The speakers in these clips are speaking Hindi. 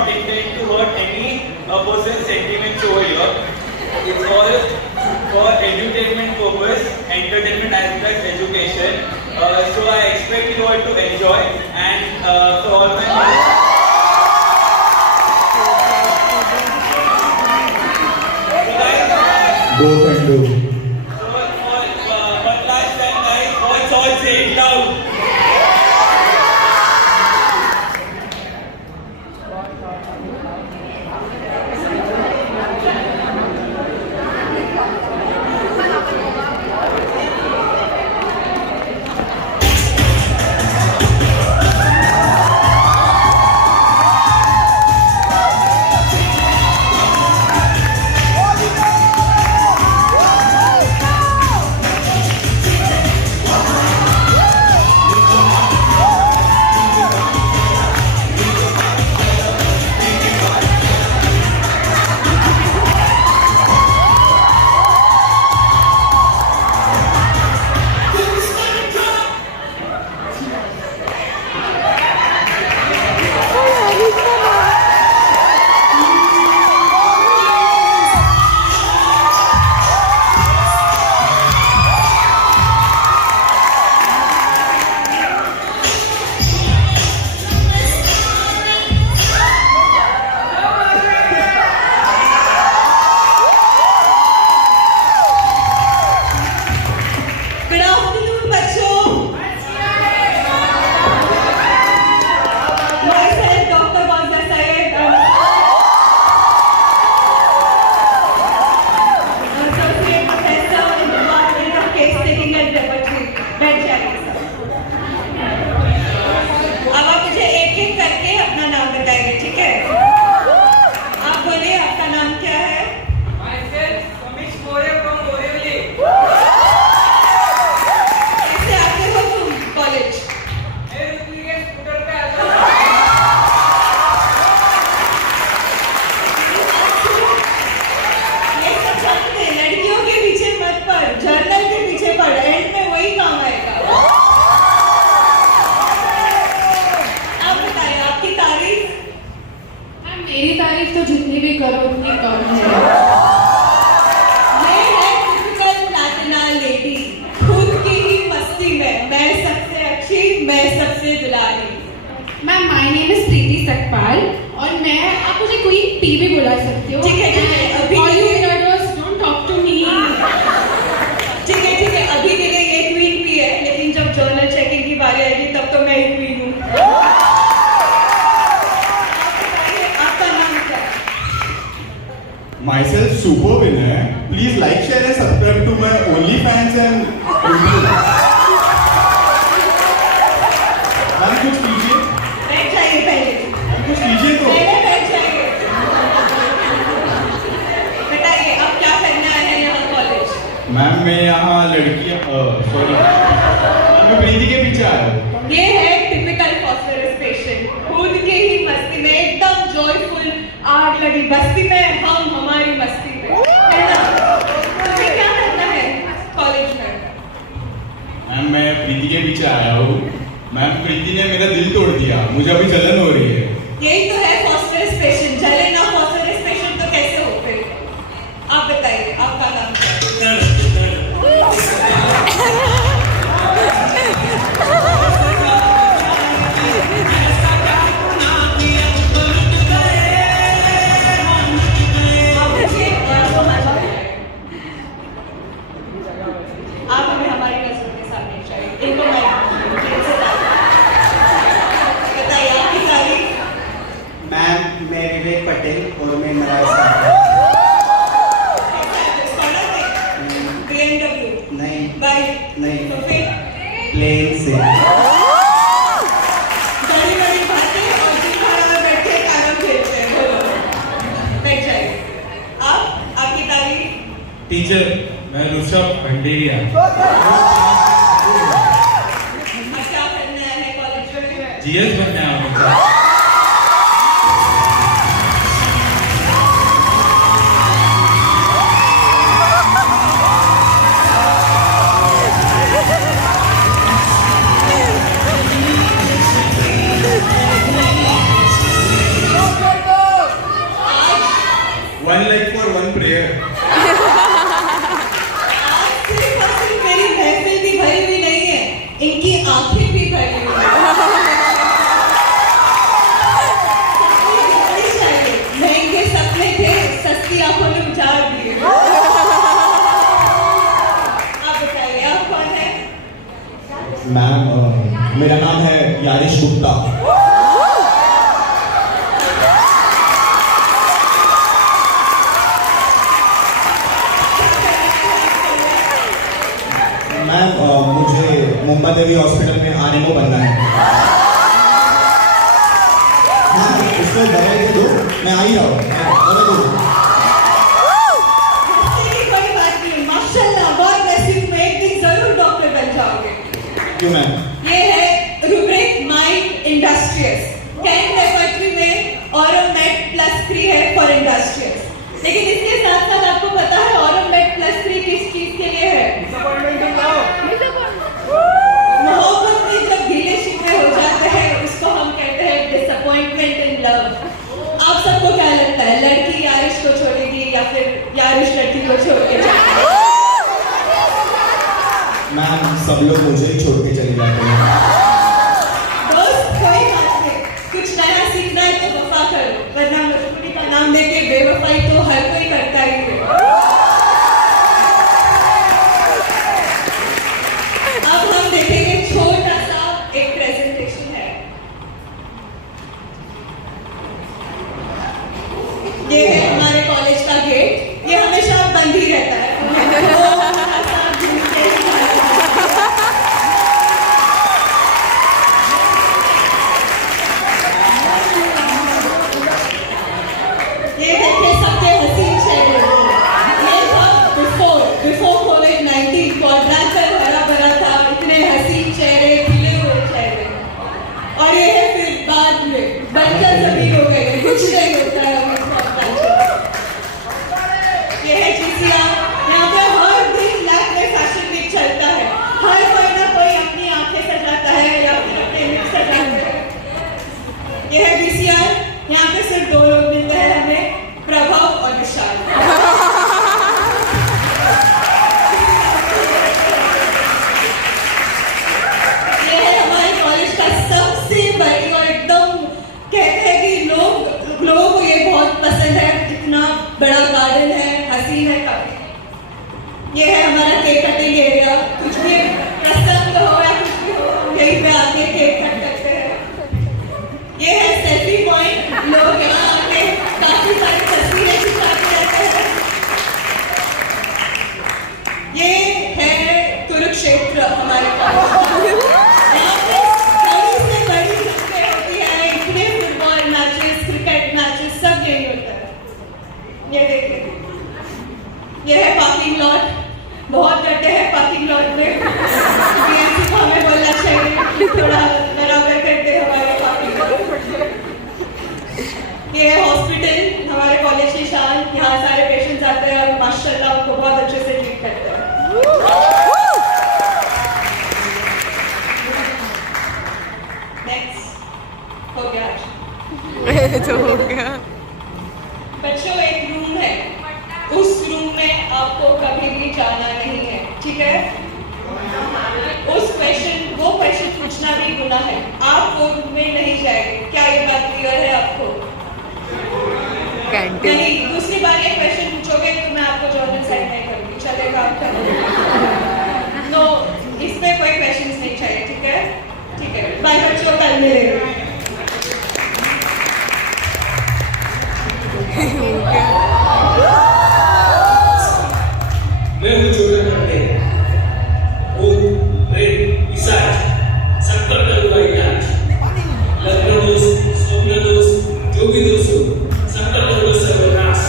not intend to hurt any person's sentiments over here. It's all for entertainment purpose, entertainment as well as education. So I expect you all to enjoy, and for all my Both and do. so, one last time, guys, what's all say it loud? मेरी तारीफ तो जितनी भी करो उतनी कम है। ये है टिपिकल प्लैटिना लेडी, खुद की ही मस्ती में मैं सबसे अच्छी, मैं सबसे दुलारी। मैम माय नेम इज प्रीति सकपाल और मैं आप मुझे कोई टी भी बुला सकते हो। ठीक है अभी all you here's don't talk to me. ठीक है अभी के लिए ये क्वीन भी है, लेकिन जब जर्नल चेकिंग की बारी आएगी तब तो मैं ही क्वीन हूँ। Myself Super Winner. Please like, share and subscribe to my OnlyFans and YouTube. Ma'am कुछ कीजिए। बैठ जाइए पहले। मैम कुछ कीजिए तो। पहले बैठ जाइए। बताइए अब क्या करना है यहाँ कॉलेज? मैम मैं यहाँ लड़कियाँ सॉरी मैम मैं प्रीति के पीछे आया हूँ। ये है टिपिकल फॉस्फोरस पेशेंट, खुद के ही मस्ती में एकदम जॉयफुल, आग लगी बस्ती में, हम हमारी मस्ती में, है ना? तुझे क्या करना है कॉलेज में? मैम मैं प्रीति के पीछे आया हूँ। मैम प्रीति ने मेरा दिल तोड़ दिया, मुझे अभी जलन हो रही है। यही तो है फॉस्फोरस पेशेंट, जले ना फॉस्फोरस पेशेंट तो कैसे हो फिर? आप बताइए आपका नाम क्या है? आप हमें हमारी नजरों के सामने चाहिए। इनको बताइए आपकी तारीफ। मैम मैं विवेक पटेल और मैं मराठा BMW नहीं बाइक नहीं तो फिर प्लेन से बड़ी बड़ी बातें और जिम्मेदार में बैठे कैरम खेलते हैं। बोलो बैठ जाइए। आप आपकी तारीफ। टीचर मैं ऋषभ भंडेरिया। अब क्या करना है कॉलेज में? जीएस बनना है मुझे। Go, go, go! मैम मेरा नाम है यारिश गुप्ता। मैम मुझे मुंबई देवी हॉस्पिटल में आरएमओ बनना है। मैम उसको दवाई दे दो, मैं आ ही रहा हूँ। दवाई दो। कोई बात नहीं, माशाल्लाह, बहुत नसीब में एक दिन जरूर डॉक्टर बन जाओगे। क्यों मैम? ये है rubric mind industrious. Kent laboratory में ऑरोमेट +3 है फॉर इंडस्ट्रियस। लेकिन इसके साथ साथ आपको पता है ऑरोमेट +3 किस चीज के लिए है? मोहब्बत में जब ढीले शिकवे हो जाते हैं उसको हम कहते हैं डिसअपॉइंटमेंट इन लव। आप सबको क्या लगता है, लड़की यारिश को छोड़ेगी या फिर यारिश लड़की को छोड़ के जाएगी? मैम सब लोग मुझे ही छोड़ के चले जाते हैं। दोस्त कोई बात नहीं, कुछ नया सीखना है तो वफा करो, वरना मजबूरी का नाम देके बेवफाई तो हर कोई करता ही है। अब हम देखेंगे छोटा सा एक प्रेजेंटेशन है। ये है हमारे कॉलेज का गेट, ये हमेशा बंद ही रहता है। तो थोड़ा सा घूम के ये देखिए सबके हसीन चेहरे। ये था बिफोर कोविड-19, क्वाड्रेंगल भरा भरा था, इतने हसीन चेहरे, खिले हुए चेहरे। और ये है फिर बाद में बनकर जमीन हो गए, कुछ नहीं होता है अभी ये है GCR। यहाँ पे हर दिन लैब में फैशन वीक चलता है, हर कोई ना कोई अपनी आंखें सजाता है या फिर अपने लिप्स सजाते हैं। ये है BCR, यहाँ पे सिर्फ 2 लोग मिलते हैं हमें, प्रभाव और विशाल। ये है हमारे कॉलेज का सबसे बड़ी और एकदम कहते हैं कि लोगों को ये बहुत पसंद है, इतना बड़ा गार्डन है, हसीन है काफी। ये है हमारा केक कटिंग एरिया, कुछ भी प्रसंग हो या कुछ भी हो यहीं पे आके केक कट करते हैं। ये है सेल्फी पॉइंट, लोग यहाँ आके काफी सारी तस्वीरें खिंचाते रहते हैं। ये है कुरुक्षेत्र हमारे कॉलेज। यहाँ पे बड़ी से बड़ी खेल होती है, इतने फुटबॉल मैचेस, क्रिकेट मैचेस सब यही होता है। ये देखिए, ये है पार्किंग लॉट, बहुत डरते हैं पार्किंग लॉट में। BMC को हमें बोलना चाहिए कि थोड़ा बराबर कर दे हमारे पार्किंग लॉट। ये है हॉस्पिटल, हमारे कॉलेज की शान, यहाँ सारे पेशेंट्स आते हैं और माशाल्लाह उनको बहुत अच्छे से ट्रीट करते हैं। नेक्स्ट हो गया तो हो गया। बच्चों, एक रूम है, उस रूम में आपको कभी भी जाना नहीं है, ठीक है? वो क्वेश्चन पूछना भी गुनाह है, आप वो रूम में नहीं जाएंगे। क्या ये बात क्लियर है आपको? कैंटीन। नहीं, दूसरी बार ये क्वेश्चन पूछोगे तो मैं आपको जॉर्नल साइड नहीं करूंगी, चलेगा आपका? नो, इस पे कोई क्वेश्चंस नहीं चाहिए, ठीक है? ठीक है, बाय बच्चों, कल मिलेंगे। मैं हूँ छोटा कंटेन, रेड इसाज, सक्कर करूँगा इलाज, लग्न दोस्त, स्वप्न दोस्त, जो भी दोस्त हो, सबका करूँगा सर्वनाश।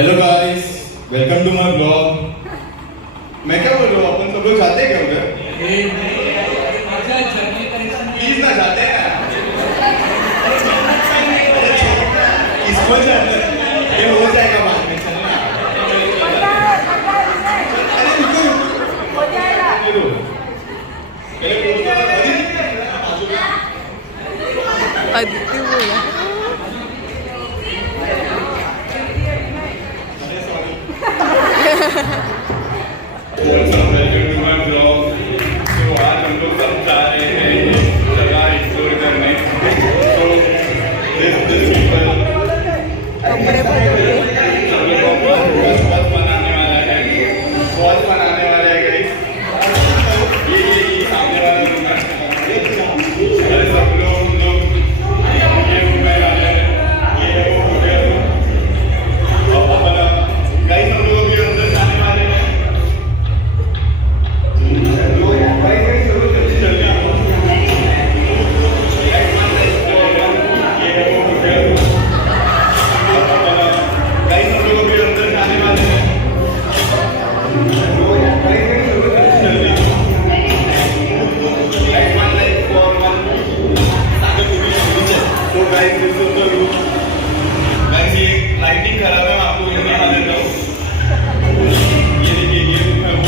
Hello guys, welcome to my blog. मैं क्या बोल रहा हूँ, अपन सब लोग जाते हैं क्या उधर? प्लीज ना, जाते हैं ना। इसको जाते हैं, ये हो जाएगा बाद में, चलना। अरे रुको, रुको। अदिति बोला वेलकम टू माय ब्लॉग। तो आज हम लोग सब जा रहे हैं एक जगह एक्सप्लोर करने। तो दिस पीपल कपड़े बदल बहुत बनाने वाला है, बहुत बनाने वाला है गाइस। ये सामने वाला रूम है। अरे सब लोग ये रूम में आ रहे हैं, ये वो हो गया रूम। अब अपन गाइस हम लोग भी अंदर जाने वाले हैं। लाइटिंग खराब है, मैं आपको रूम दिखा देता हूँ। ये देखिए, ये रूम है वो।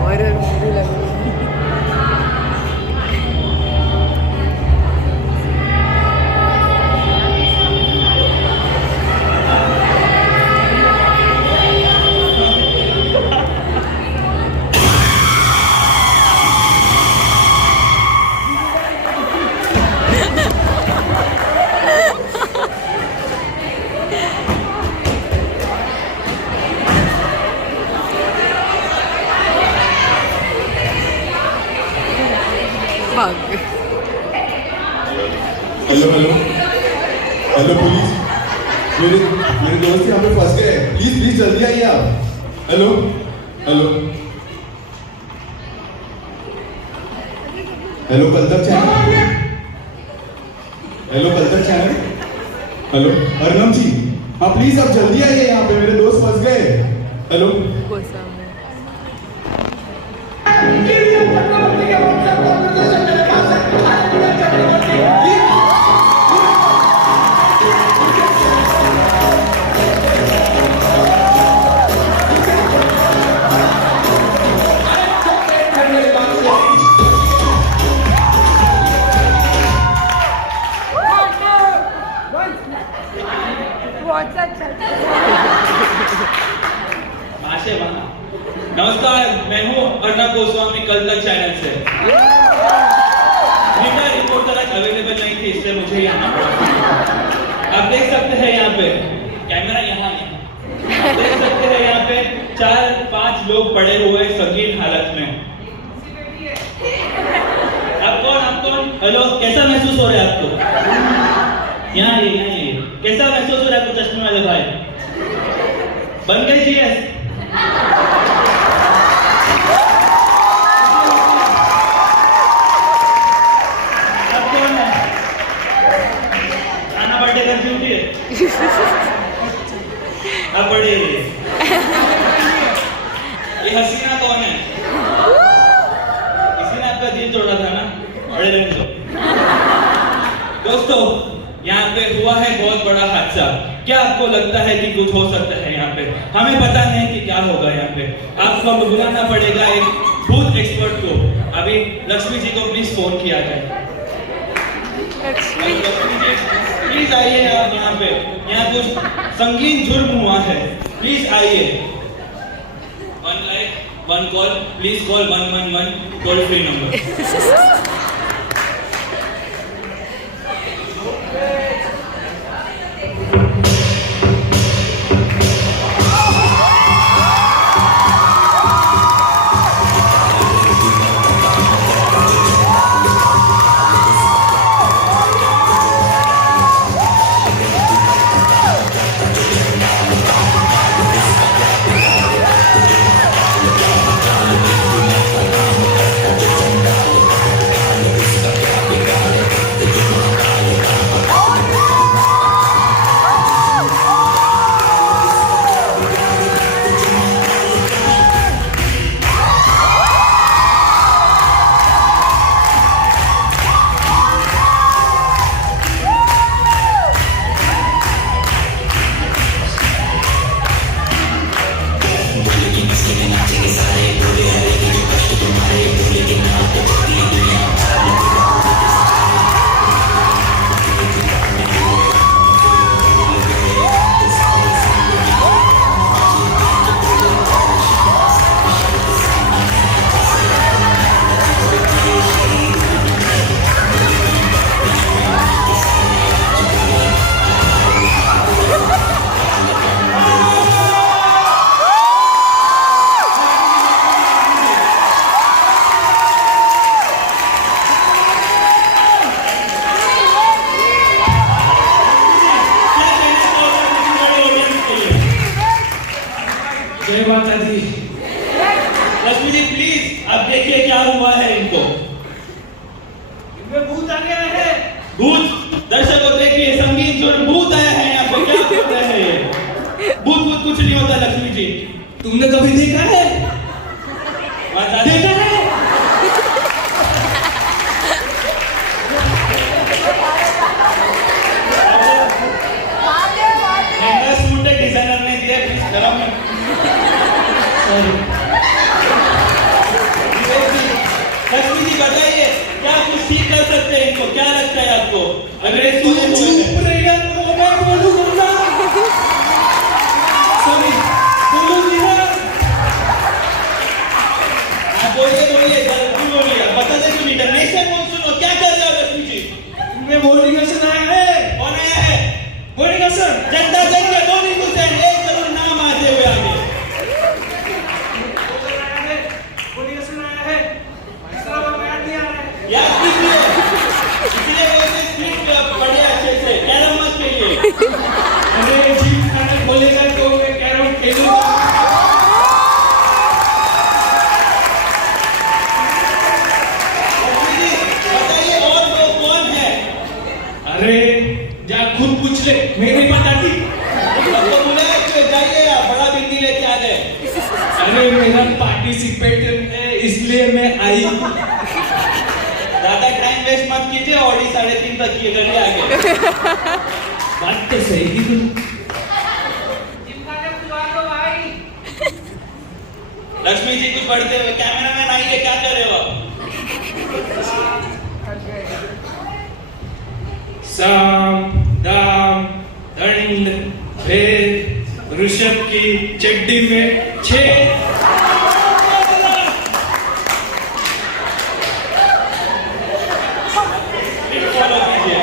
हॉरर मूवी लग रही है। भाग गए। हेलो हेलो हेलो पुलिस, मेरे दोस्त यहाँ पे फंस गए। प्लीज प्लीज जल्दी आइए आप। हेलो हेलो हेलो, कल तक चैनल। हेलो, कल तक चैनल। हेलो अर्नम जी, हाँ प्लीज आप जल्दी आइए यहाँ पे, मेरे दोस्त फंस गए। हेलो गोसा में नमस्कार, मैं हूँ अर्नब गोस्वामी, कल तक चैनल से। मीडिया रिपोर्टर आज अवेलेबल नहीं थी, इसलिए मुझे यहाँ पड़ा। आप देख सकते हैं यहाँ पे कैमरा, यहाँ देख सकते हैं यहाँ पे 4-5 लोग पड़े हुए संगीन हालत में। आप कौन? हेलो, कैसा महसूस हो रहा है आपको? यहाँ ये कैसा महसूस हो रहा है आपको चश्मे वाले भाई? बन गए जीएस? बर्थडे करती होती है अब बड़े ये हसीना कौन है? इसी ने आपका दिल तोड़ा था ना? बड़े रंजो दोस्तों, यहाँ पे हुआ है बहुत बड़ा हादसा। क्या आपको लगता है कि कुछ हो सकता है यहाँ पे? हमें पता नहीं कि क्या होगा यहाँ पे। आपको अब बुलाना पड़ेगा एक भूत एक्सपर्ट को। अभी लक्ष्मी जी को प्लीज फोन किया जाए। लक्ष्मी जी प्लीज आइए आप यहाँ पे। यहाँ कुछ संगीन जुर्म हुआ है, प्लीज आइए। 1 like 1 call, please call 111 toll free number. जय माता दी। लक्ष्मी जी प्लीज आप देखिए क्या हुआ है इनको। इनमें भूत आ गया है। भूत? दर्शकों देखिए, संगीत जो भूत आया है यहाँ पे। क्या बोल रहे हैं ये? भूत भूत कुछ नहीं होता लक्ष्मी जी। तुमने कभी देखा है? देखा है? महंगा सूट है, डिजाइनर ने दिया, प्लीज गरम में। लक्ष्मी जी बताइए, क्या कुछ ठीक कर सकते हैं इनको? क्या लगता है आपको? अरे तू चुप रहेगा तो मैं बोलूंगा। सॉरी, बोलूंगी ना। आप बोलिए बोलिए, जल्दी बोलिए। बता दे क्यों नहीं? नेशन कौन सुनो, क्या कर रहे हो लक्ष्मी जी? तुमने बोर्डिंग से आया है। कौन आया है? बोर्डिंग से जनता जन के दो नहीं घुसे, एक जरूर नाम आते हुए आगे। याद कीजिए, इसलिए वो इसे स्क्रीन पे अब पढ़े अच्छे से। कैरम मत खेलिए। अरे जिम खाना खोलेगा तो मैं कैरम खेलूंगा। लक्ष्मी जी बताइए और वो कौन है? अरे जा खुद पूछ ले, मैं नहीं बताती। आपको बुलाया क्यों? जाइए आप, बड़ा बिंदी लेके आ गए। अरे मेरा पार्टिसिपेट है इसलिए मैं आई। ज्यादा टाइम वेस्ट मत कीजिए, ऑडी 3:30 तक किए करके आगे। बात तो सही की तुम। लक्ष्मी जी कुछ बढ़ते हुए कैमरामैन आइए, क्या कर रहे हो आप? साम दाम दंड भेद ऋषभ की चड्डी में छेद। फॉलो कीजिए।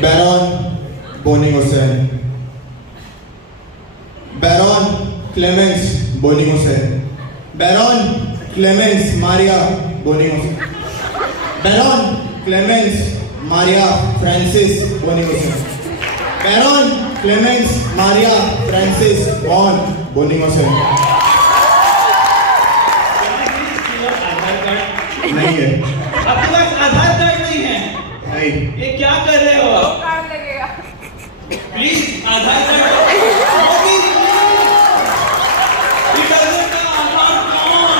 Baron Boenninghausen, baron Clemens Boenninghausen, baron Clemens Maria Boenninghausen, baron Clemens Maria Francis Boenninghausen, baron Clemens Maria Francis von Boenninghausen. Aadhaar card नहीं है। आपके पास आधार कार्ड नहीं है? गई। ये क्या कर रहे हो आप? कार्ड लगेगा। Please Aadhaar card He doesn't know Aadhaar कौन?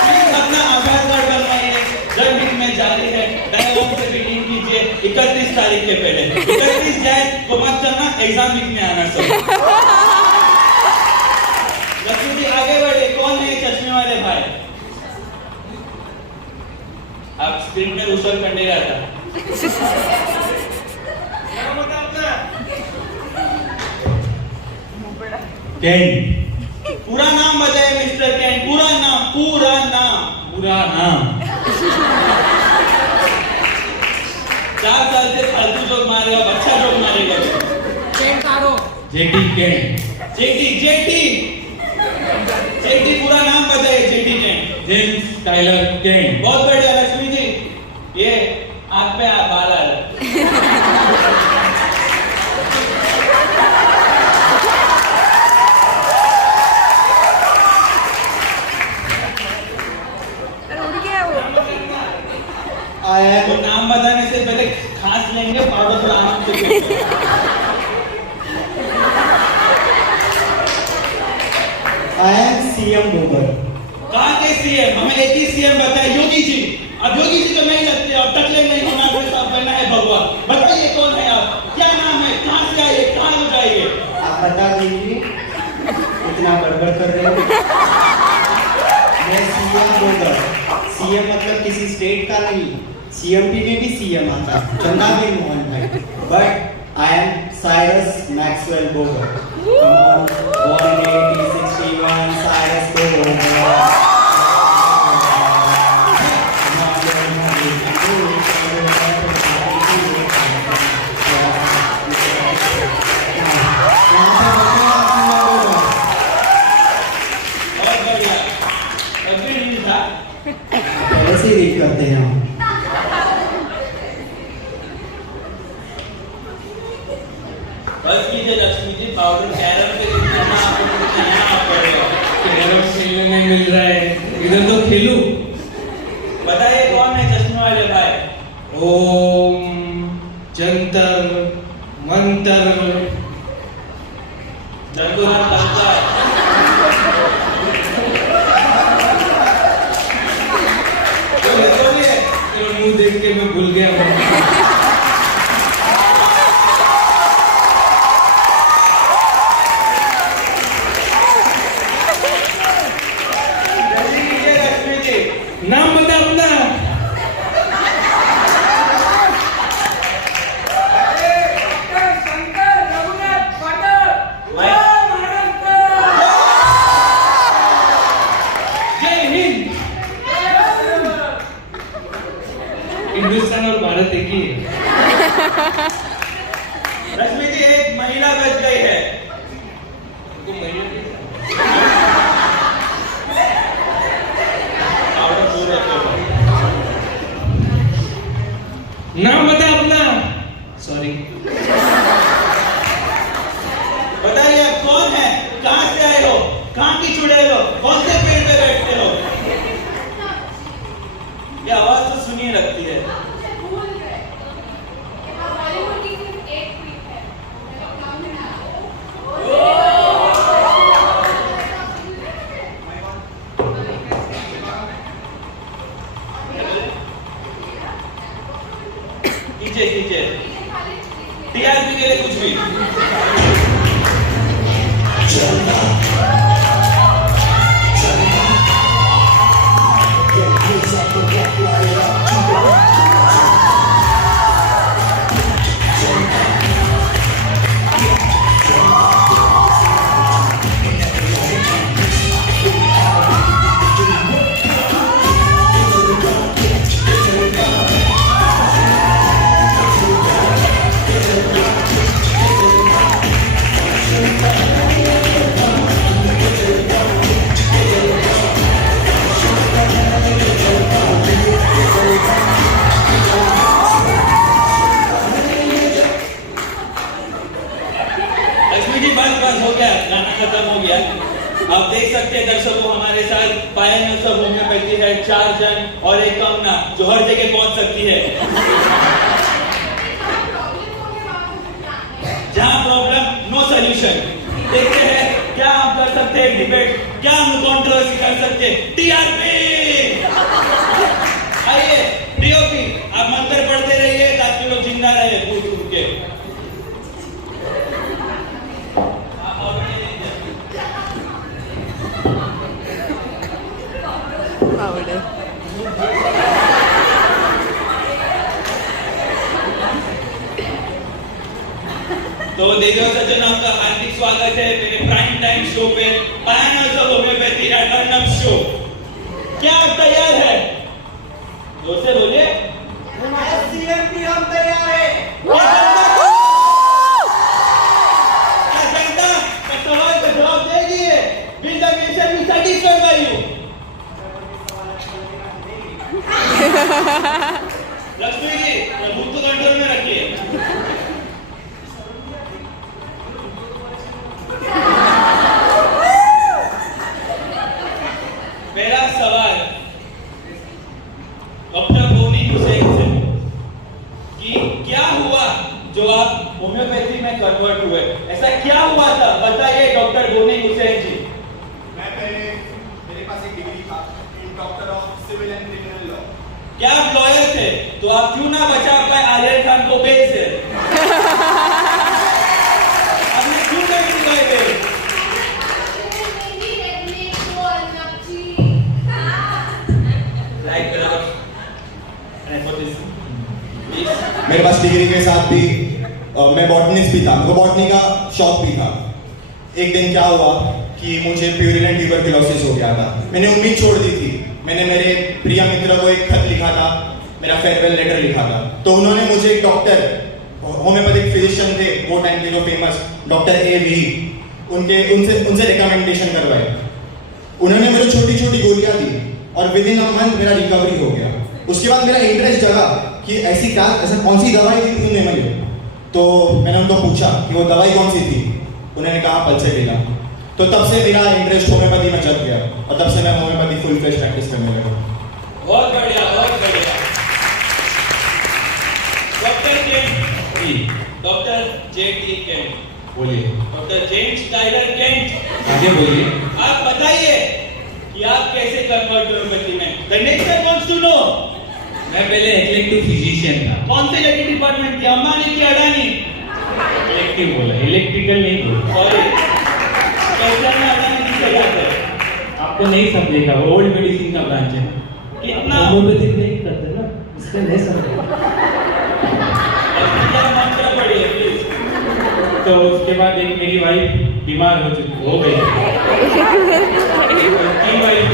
प्लीज अपना आधार कार्ड बनवाइए। जब मीटिंग में जारी है डायलॉग से मीटिंग कीजिए 31 तारीख के पहले। 31 जाए तो मत करना, एग्जाम लिखने आना सब। लक्ष्मी जी आगे बढ़े। कौन है ये चश्मे वाले भाई? आप स्क्रीन में उछल कर नहीं रहा था। कैन। पूरा नाम बताइए मिस्टर कैन। पूरा नाम, पूरा नाम। पूरा नाम 4 साल से फालतू जोक मारेगा, बच्चा जोक मारेगा। JT Kent. JT JT JT पूरा नाम बताइए। JT Kent. James Tyler Kent. बहुत बढ़िया लक्ष्मी जी। ये आंख पे बाल आ रहा है। उड़ गया वो। I वो am नाम बताने से पहले खांस लेंगे, पाउडर थोड़ा आराम से पीएंगे। CM bobber. कहाँ के सीएम? हमें एक ही सीएम बताए, योगी जी। अब योगी जी तो नहीं लगते और टकले नहीं होना, फिर साहब बनना है भगवान। बताइए कौन है आप? क्या नाम है? कहाँ से आइए? कहाँ हो जाइए? आप बता दीजिए, इतना गड़बड़ कर रहे हो। मैं CM बोबर। CM मतलब किसी स्टेट का नहीं। CMP में भी CM आता है, चंदाबेन मोहन भाई। But I am Cyrus Maxwell Bober. Born in 1861, Cyrus Bober. बहुत बढ़िया। अभी नहीं था। ऐसे ही रीड करते हैं हम। बस कीजिए लक्ष्मी जी, पाउडर कैरम के जितना ना आपको जितना यहाँ आप पड़ेगा। कैरम खेलने नहीं मिल रहा है, इधर तो खेलूं। बताइए कौन है चश्मे वाले भाई? ओम जंतर मंतर। जंतुनाथ लगता है। बोलिए। तेरा मुंह देख के मैं भूल गया हूँ। जल्दी कीजिए लक्ष्मी जी। नाम बता अपना। जय हिंद। हिंदुस्तान और भारत एक ही है। लक्ष्मी जी एक महिला बच गई है। तो महिला की- पाउडर दूर रखो। नाम बता अपना। सॉरी। बताइए आप कौन है? कहाँ से आए हो? कहाँ की चुड़ैल हो? कौन से पेड़ पे बैठते हो? ये आवाज तो सुनी लगती है। कीजिए कीजिए। टीआरपी के लिए कुछ भी। पायनियर्स ऑफ होम्योपैथी है 4 जन और एक कामना जो हर जगह पहुंच सकती है। जहां प्रॉब्लम नो सॉल्यूशन। देखते हैं क्या हम कर सकते हैं डिबेट, क्या हम कंट्रोवर्सी कर सकते हैं। टीआरपी आइए डीओपी आप मंत्र पढ़ते रहिए ताकि लोग जिंदा रहे भूत उठ के। आवडे तो देवियों सज्जन आपका हार्दिक स्वागत है मेरे प्राइम टाइम शो पे pioneers of homeopathy at Arnab show. क्या आप तैयार है? जोर से बोलिए। सीएमपी हम तैयार है। क्या जनता का सवाल का जवाब देगी? Will the nation be satisfied by you? Lakshmi ji भूत को कंट्रोल में रखिए। मेरा सवाल डॉक्टर बोनी हुसैन से कि क्या हुआ जो आप होम्योपैथी में कन्वर्ट हुए? ऐसा क्या हुआ था बताइए डॉक्टर बोनी हुसैन जी। मैं पहले मेरे पास एक डिग्री था in doctor of civil and criminal law. क्या आप लॉयर थे तो आप क्यों ना बचा पाए आलिया खान को बेल से? आपने क्यों नहीं दिखाई बेल? मेरे पास डिग्री के साथ भी मैं बॉटनिस्ट भी था, मुझे बॉटनी का शौक भी था। एक दिन क्या हुआ कि मुझे प्यूरिन ट्यूबरकुलोसिस हो गया था। मैंने उम्मीद छोड़ दी थी। मैंने मेरे प्रिय मित्र को एक खत लिखा था, मेरा फेयरवेल लेटर लिखा था। तो उन्होंने मुझे एक डॉक्टर होम्योपैथिक फिजिशियन थे वो टाइम के जो फेमस डॉक्टर ए.वी. उनसे रिकमेंडेशन करवाए। उन्होंने मुझे छोटी छोटी गोलियां दी और विद इन अ मंथ मेरा रिकवरी हो गया। उसके बाद मेरा इंटरेस्ट जगा कि ऐसा कौन सी दवाई दी थी उन्होंने मुझे। तो मैंने उनको पूछा कि वो दवाई कौन सी थी। उन्होंने कहा पल्सेटिला। तो तब से मेरा इंटरेस्ट होम्योपैथी में जग गया और तब से मैं होम्योपैथी फुल फ्लेज प्रैक्टिस करने लगा। बहुत बढ़िया बहुत बढ़िया। Doctor Kent, doctor J T. Kent, बोलिए। डॉक्टर जेम्स टाइलर केंट, आगे बोलिए। आप बताइए कि आप कैसे कन्वर्ट होम्योपैथी में? The nation wants to know. मैं पहले इलेक्टिव फिजिशियन था। कौन से इलेक्ट्रिक डिपार्टमेंट की, अंबानी की अडानी? इलेक्टिव बोला, इलेक्ट्रिकल नहीं बोला। सॉरी, कैसे में अडानी की जगह है? आपको नहीं समझेगा, वो ओल्ड मेडिसिन का ब्रांच है। कितना होम्योपैथिक नहीं करते ना, इसलिए नहीं समझेगा। मंत्र पढ़िए प्लीज। तो उसके बाद एक मेरी वाइफ बीमार हो गई। तीन वाइफ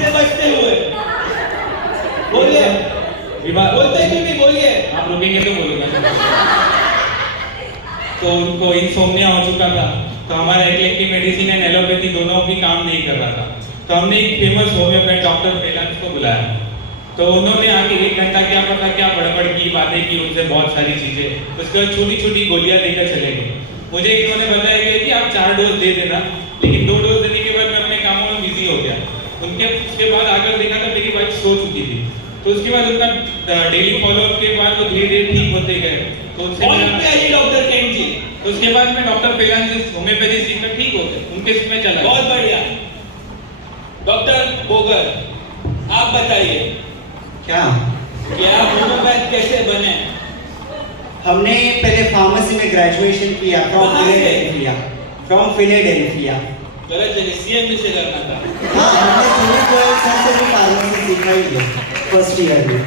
से बचते हुए बोलिए, बीमार बोलते क्यों नहीं? बोलिए। आप रुकेंगे तो बोलूंगा। तो उनको इंसोम्निया हो चुका था। तो हमारा इलेक्टिव मेडिसिन एंड एलोपैथी दोनों भी काम नहीं कर रहा था। तो हमने एक फेमस होम्योपैथ डॉक्टर फेलांस को बुलाया। तो उन्होंने आके 1 घंटा क्या पता क्या बड़बड़ की बातें की उनसे, बहुत सारी चीजें। उसके बाद छोटी छोटी गोलियां देकर चले गए। मुझे इन्होंने बताया गया कि आप 4 डोज दे देना, लेकिन 2 डोज देने के बाद मैं अपने कामों में बिजी हो गया। उसके बाद आकर देखा था मेरी वाइफ सो चुकी थी। तो उसके बाद उनका डेली फॉलोअप के बाद वो धीरे धीरे ठीक होते गए। तो डॉक्टर केंट जी, तो उसके बाद मैं डॉक्टर फेलांस होम्योपैथी सीखकर ठीक हो गए, उनके में चला। बहुत बढ़िया। डॉक्टर बोगर, आप बताइए क्या कि आप होम्योपैथ कैसे बने? हमने पहले फार्मेसी में ग्रेजुएशन किया फ्रॉम कहाँ से? फिलाडेल्फिया। From Philadelphia. गलत जगह, सीएमयू से करना था। हाँ, हमने शुरू को सबसे भी फार्मेसी सीखा ही है फर्स्ट ईयर में।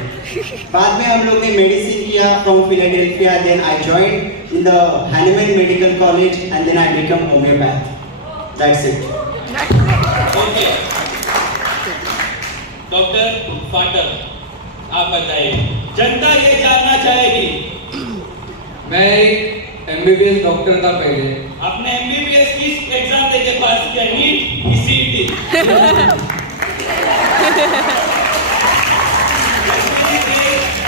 बाद में हम लोग ने मेडिसिन किया from Philadelphia. Then I joined in the Hahnemann medical college and then I become homeopath. That's it. Okay doctor फाटर, आप बताइए, जनता ये जानना चाहेगी। मैं एक एमबीबीएस डॉक्टर था पहले। आपने एमबीबीएस किस एग्जाम देके पास किया? नीट की सीईटी?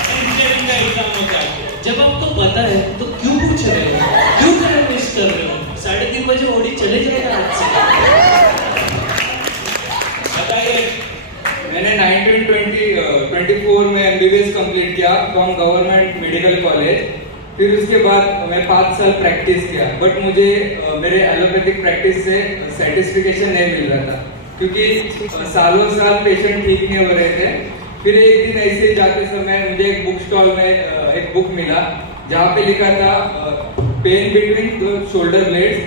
इंजीनियरिंग का एग्जाम होता है। जब आपको पता है तो क्यों पूछ रहे हो? क्यों कर रहे 74 में MBBS कंप्लीट किया फ्रॉम गवर्नमेंट मेडिकल कॉलेज। फिर उसके बाद मैं 5 साल प्रैक्टिस किया, बट मुझे मेरे एलोपैथिक प्रैक्टिस से सेटिस्फिकेशन नहीं मिल रहा था, क्योंकि सालों साल पेशेंट ठीक नहीं हो रहे थे। फिर एक दिन ऐसे जाते समय मुझे एक बुक स्टॉल में एक बुक मिला जहाँ पे लिखा था pain between the shoulder blades.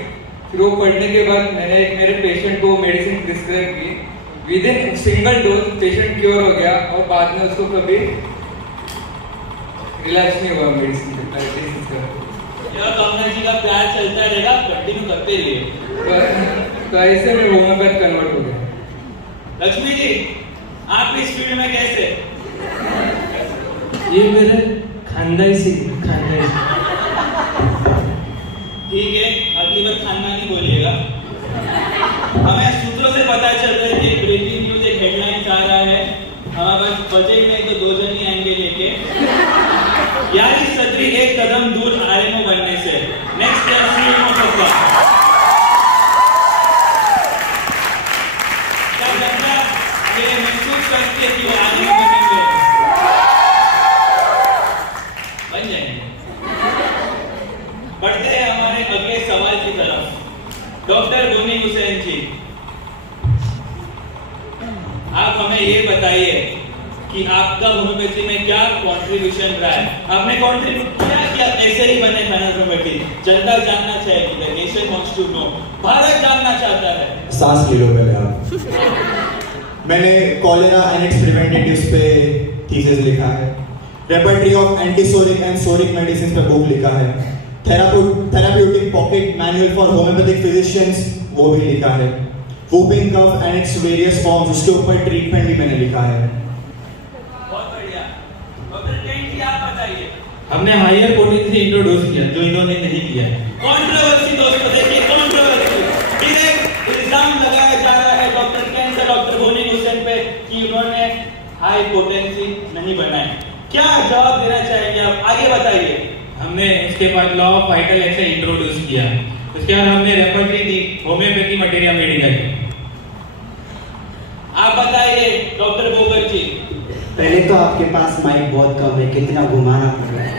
फिर वो पढ़ने के बाद मैंने एक मेरे पेशेंट को मेडिसिन प्रिस्क्राइब की। With in single dose patient cure हो गया और बाद में उसको कभी रिलैक्स नहीं हुआ मेडिसिन से। यह कमला जी का प्यार चलता रहेगा, कंटिन्यू करते रहिए। तो ऐसे में होम्योपैथ कन्वर्ट हो गया। लक्ष्मी जी, आप इस फील्ड में कैसे? ये मेरे खानदानी से ठीक है, अगली बार खानदानी बोलिएगा। हमें सूत्रों से पता चल रहा है कि ब्रेकिंग न्यूज एक हेडलाइन आ रहा है, हमारे पास बजट में तो 2 जन ही आएंगे लेके। यानी सत्री एक कदम दूर आरएमओ बनने से। नेक्स्ट ईयर सीएमओ होगा। क्या जनता ये महसूस करती है कि वो आरएमओ बनेंगे? बन जाएंगे। बढ़ते हैं हमारे अगले सवाल की तरफ। डॉक्टर बोनी हुसैन जी, आप हमें ये बताइए कि आपका होम्योपैथी में क्या कंट्रीब्यूशन रहा है? आपने कंट्रीब्यूट किया कि आप ऐसे ही बने होम्योपैथी? जनता जानना चाहेगी, the nation wants to know, Bharat जानना चाहता है। सांस ले लो पहले आप। मैंने कॉलेरा एंड इट्स प्रिवेंटेटिव्स पे थीसिस लिखा है। Repertory of antipsoric and psoric medicine पे बुक लिखा है। Therapeutic pocket manual for homeopathic physicians वो भी लिखा है। Whooping cough and its various forms, उसके ऊपर ट्रीटमेंट भी मैंने लिखा है। बहुत बढ़िया। डॉक्टर केंट जी, आप बताइए। हमने हायर पोटेंसी इंट्रोड्यूस किया जो इन्होंने नहीं किया। कंट्रोवर्सी दोस्तों, देखिए कंट्रोवर्सी। डायरेक्ट इल्जाम लगाया जा रहा है डॉक्टर केंट से डॉक्टर बोनी हुसैन पे कि उन्होंने हाई पोटेंसी नहीं बनाई। क्या जवाब देना चाहेंगे आप? आगे बताइए। हमने इसके बाद law of vital x introduce किया। उसके बाद हमने रेपर्टरी दी होम्योपैथी मटेरिया मेडिकल। आप बताइए डॉक्टर बोगर जी। पहले तो आपके पास माइक बहुत कम है, कितना घुमाना पड़ रहा है।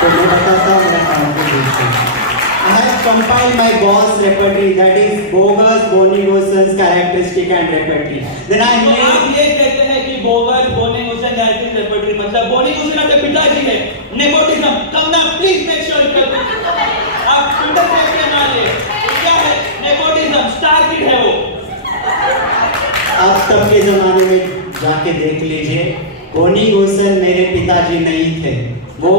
तो मैं बताता हूँ मेरा contribution. I have compiled my boss repertory, that is Boger's, Boni Hussein's characteristic and repertory. Then I तो made आप ये कहते हैं कि बोगर बोनी हुसैन डायरेक्टिव रेपर्टरी मतलब बोनी हुसैन आपके पिताजी है। नेपोटिज्म, कम ना प्लीज मेक श्योर कर आप फिल्टर कैसे मारिए। क्या है नेपोटिज्म? स्टार किड है वो। आप तब के जमाने में जाके देख लीजिए, बोनी हुसैन मेरे पिताजी नहीं थे, वो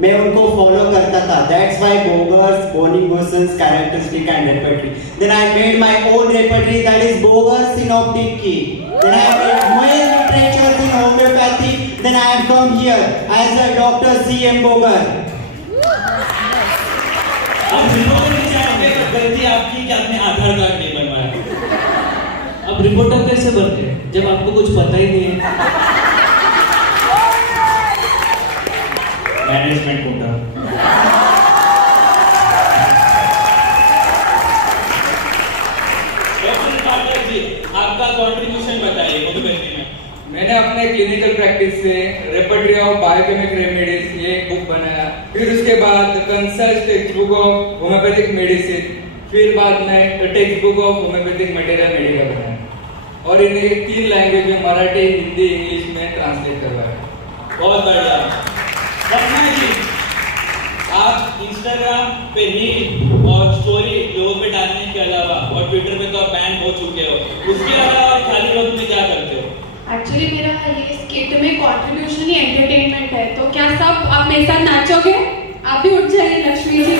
मैं उनको फॉलो करता था। That's why Boger's, Boni Hussein's characteristic and repertory. Then I made my own repertory, that is Boger's synoptic key. Then I made my literatures in homeopathy. Then I have come here as a Dr. C.M. Boger. अब रिपोर्टर नहीं चाहेंगे तो गलती आपकी कि आपने आधार कार्ड नहीं बनवाया। अब रिपोर्टर कैसे बनते हैं जब आपको कुछ पता ही नहीं है? Management quota. Doctor Thakur ji, आपका कंट्रीब्यूशन बताइए होम्योपैथी में। मैंने अपने क्लिनिकल प्रैक्टिस से रेपर्टरी ऑफ बायोकेमिक रेमेडीज ये एक बुक बनाया। फिर उसके बाद consult text book of homeopathic medicine. फिर बाद में text book of homeopathic material medical बनाया और इन्हें 3 लैंग्वेज में मराठी, हिंदी, इंग्लिश में ट्रांसलेट करवाया। बहुत बढ़िया। रत्ना जी, आप इंस्टाग्राम पे रील और स्टोरी लोगों पे डालने के अलावा और ट्विटर पे तो आप बैन हो चुके हो, उसके अलावा आप खाली वक्त में क्या करते हो? एक्चुअली मेरा ये स्किट में कंट्रीब्यूशन ही एंटरटेनमेंट है, तो क्या सब आप मेरे साथ नाचोगे? आप भी उठ जाइए लक्ष्मी जी।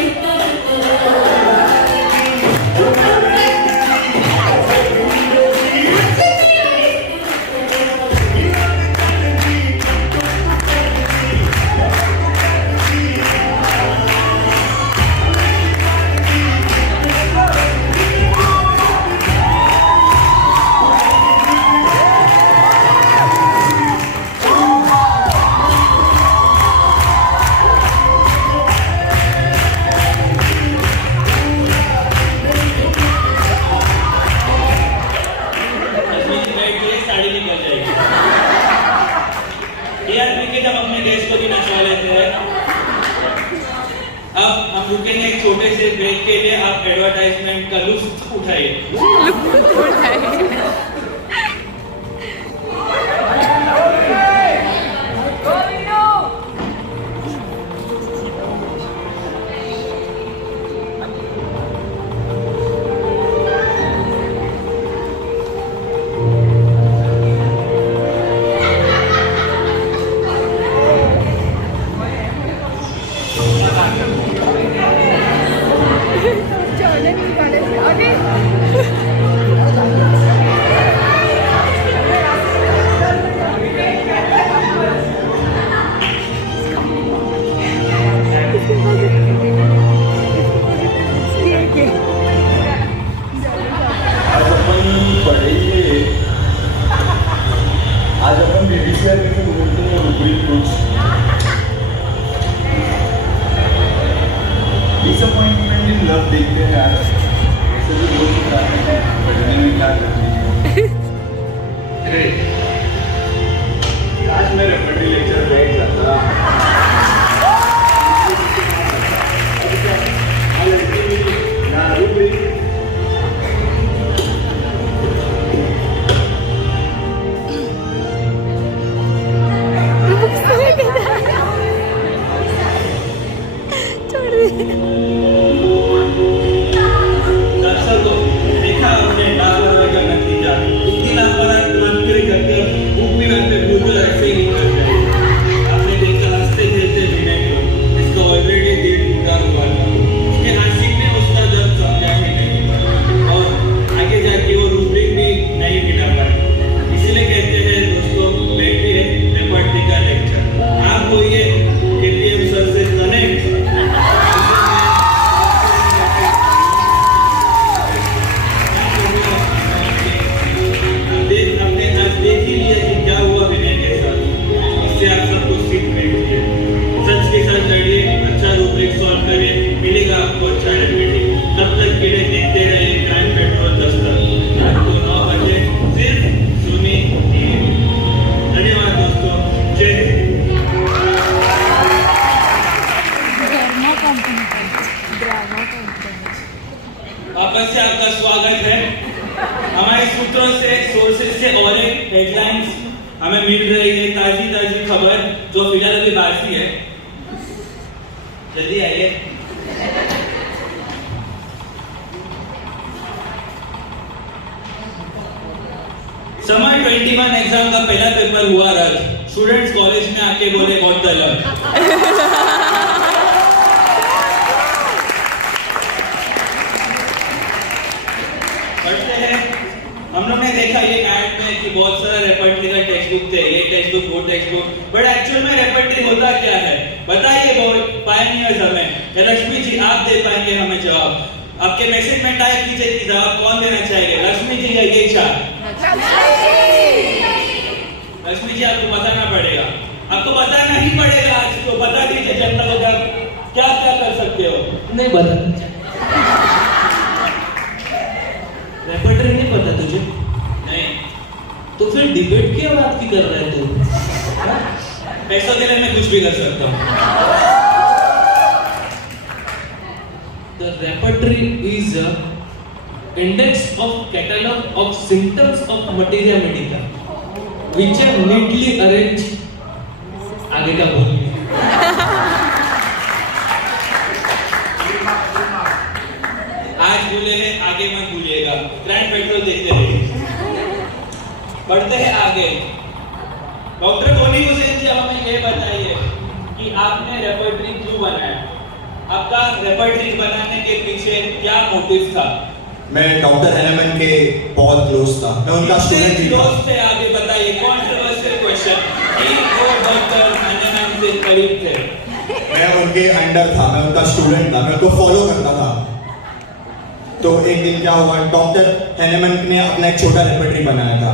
छोटे से ब्रेक के लिए आप एडवर्टाइजमेंट का लुत्फ उठाइए। आज अपन पढ़ेंगे, आज अपन बीबीसीआर में बोलते हैं रूब्रिक कुछ डिसअपॉइंटमेंट इन लव देखते हैं यार, ऐसे भी बोल सकता है पढ़ने में क्या करते हैं। आज मैं रेपरेटरी लेक्चर बैठ जाता रूब्रिक दर्शक को देखा आपने लापरवाही का नतीजा, इतनी लापरवाही करके बुक भी रखते बिल्कुल ऐसे ही नहीं करते। आपने देखा हंसते खेलते विनय को, इसका ऑलरेडी दिल टूटा हुआ था, उसके आशिक ने उसका दर्द समझा ही नहीं और आगे जाके वो रूब्रिक भी नहीं मिटा पाए। इसीलिए कहते हैं दोस्तों, बैठिए रेपरेटरी का लेक्चर, आप होइए केटीएम सर से कनेक्ट। हमने आज देख ही लिया कि क्या हुआ विनय के साथ, इससे आप सबको सीख मिलती है। सच के साथ लड़िए, अच्छा रूब्रिक सॉल्व करिए, मिलेगा आपको अच्छा रेमेडी। तब तक कीड़े देखते रहिए क्राइम पेट्रोल 10 तक, रात को 9 बजे सिर्फ सुनी टीवी। धन्यवाद दोस्तों, जय हिंद। वापस से आपका स्वागत है। हमारे सूत्रों से, सोर्सेज से और एक हेडलाइंस हमें मिल रही है, ताजी खबर जो फिलहाल अभी बाकी है। जल्दी आइए। समर 21 एग्जाम का पहला पेपर हुआ रद्द। स्टूडेंट्स कॉलेज में आके बोले व्हाट द लक। पढ़ते हैं, हम लोग ने देखा ये ऐड में कि बहुत सारा रेपरेटरी का टेक्स्ट बुक थे, ये टेक्स्ट बुक वो टेक्स्ट बुक, बट एक्चुअल में रेपरेटरी होता क्या है बताइए बहुत पायनियर्स हमें। लक्ष्मी जी आप दे पाएंगे हमें जवाब। आपके मैसेज में टाइप कीजिए कि जवाब कौन देना चाहेंगे, लक्ष्मी जी या ये चार? लक्ष्मी जी आपको बताना पड़ेगा, आपको बताना ही पड़ेगा। आज तो बता दीजिए जनता को क्या क्या कर सकते हो। नहीं बता, रेपरेटरी नहीं पता तुझे? नहीं तो फिर डिबेट क्या बात की कर रहे तू? पैसा देने में कुछ भी कर सकता हूँ। The repertory is a index of catalog of symptoms of materia medica which are neatly arranged. आगे का बोल। आज भूले हैं आगे मत भूलिएगा। ग्रैंड पेट्रोल देखते रहिए। बढ़ते हैं आगे। डॉक्टर गोनी हुसैन जी हमें ये बताइए कि आपने रेपरेटरी क्यों बनाया? आपका रेपरेटरी बनाने के पीछे क्या मोटिव था? मैं डॉक्टर हैनेमन के बहुत क्लोज था, मैं उनका स्टूडेंट भी था। क्लोज थे, आगे बताइए। कंट्रोवर्शियल क्वेश्चन कि वो डॉक्टर हैनेमन से करीब थे। मैं उनके अंडर था, मैं उनका स्टूडेंट था, मैं उनको फॉलो करता था। तो एक दिन क्या हुआ, डॉक्टर हैनेमन ने अपना एक छोटा रेपरेटरी बनाया था।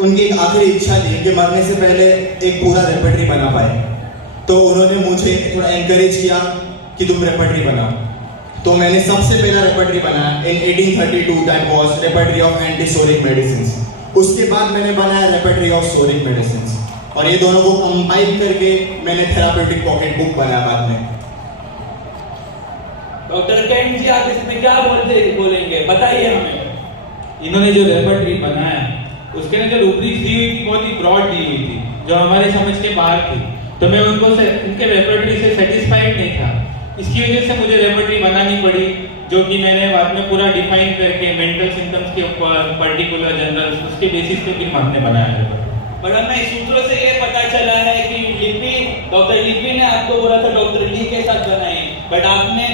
उनकी एक आखिरी इच्छा थी कि मरने से पहले एक पूरा रेपरेटरी बना पाए। तो उन्होंने मुझे थोड़ा एनकरेज किया कि तुम रेपरेटरी बनाओ। तो मैंने सबसे पहला रेपरेटरी बनाया in 1832, that was repertory of antipsoric medicines. उसके बाद मैंने बनाया रेपरेटरी ऑफ सोरिक मेडिसिन्स, और ये दोनों को कंपाइल करके मैंने थेराप्यूटिक पॉकेट बुक बनाया बाद में। डॉक्टर कैंट जी आप इसमें क्या बोलेंगे बताइए हमें। इन्होंने जो रेपर्टरी बनाया उसके ना जो रूब्रिक्स दी हुई थी बहुत ही ब्रॉड दी हुई थी, जो हमारे समझ के बाहर थी, तो मैं उनके रेपर्टरी से सेटिस्फाइड नहीं था। इसकी वजह से मुझे रेपर्टरी बनानी पड़ी, जो कि मैंने बाद में पूरा डिफाइन करके मेंटल सिम्टम्स के ऊपर पर्टिकुलर जनरल उसके बेसिस पे फिर हमने बनाया रेपर्टरी। पर हमें सूत्रों से ये पता चला है कि लिपि डॉक्टर लिपि ने आपको बोला था डॉक्टर ली के साथ बनाई, बट आपने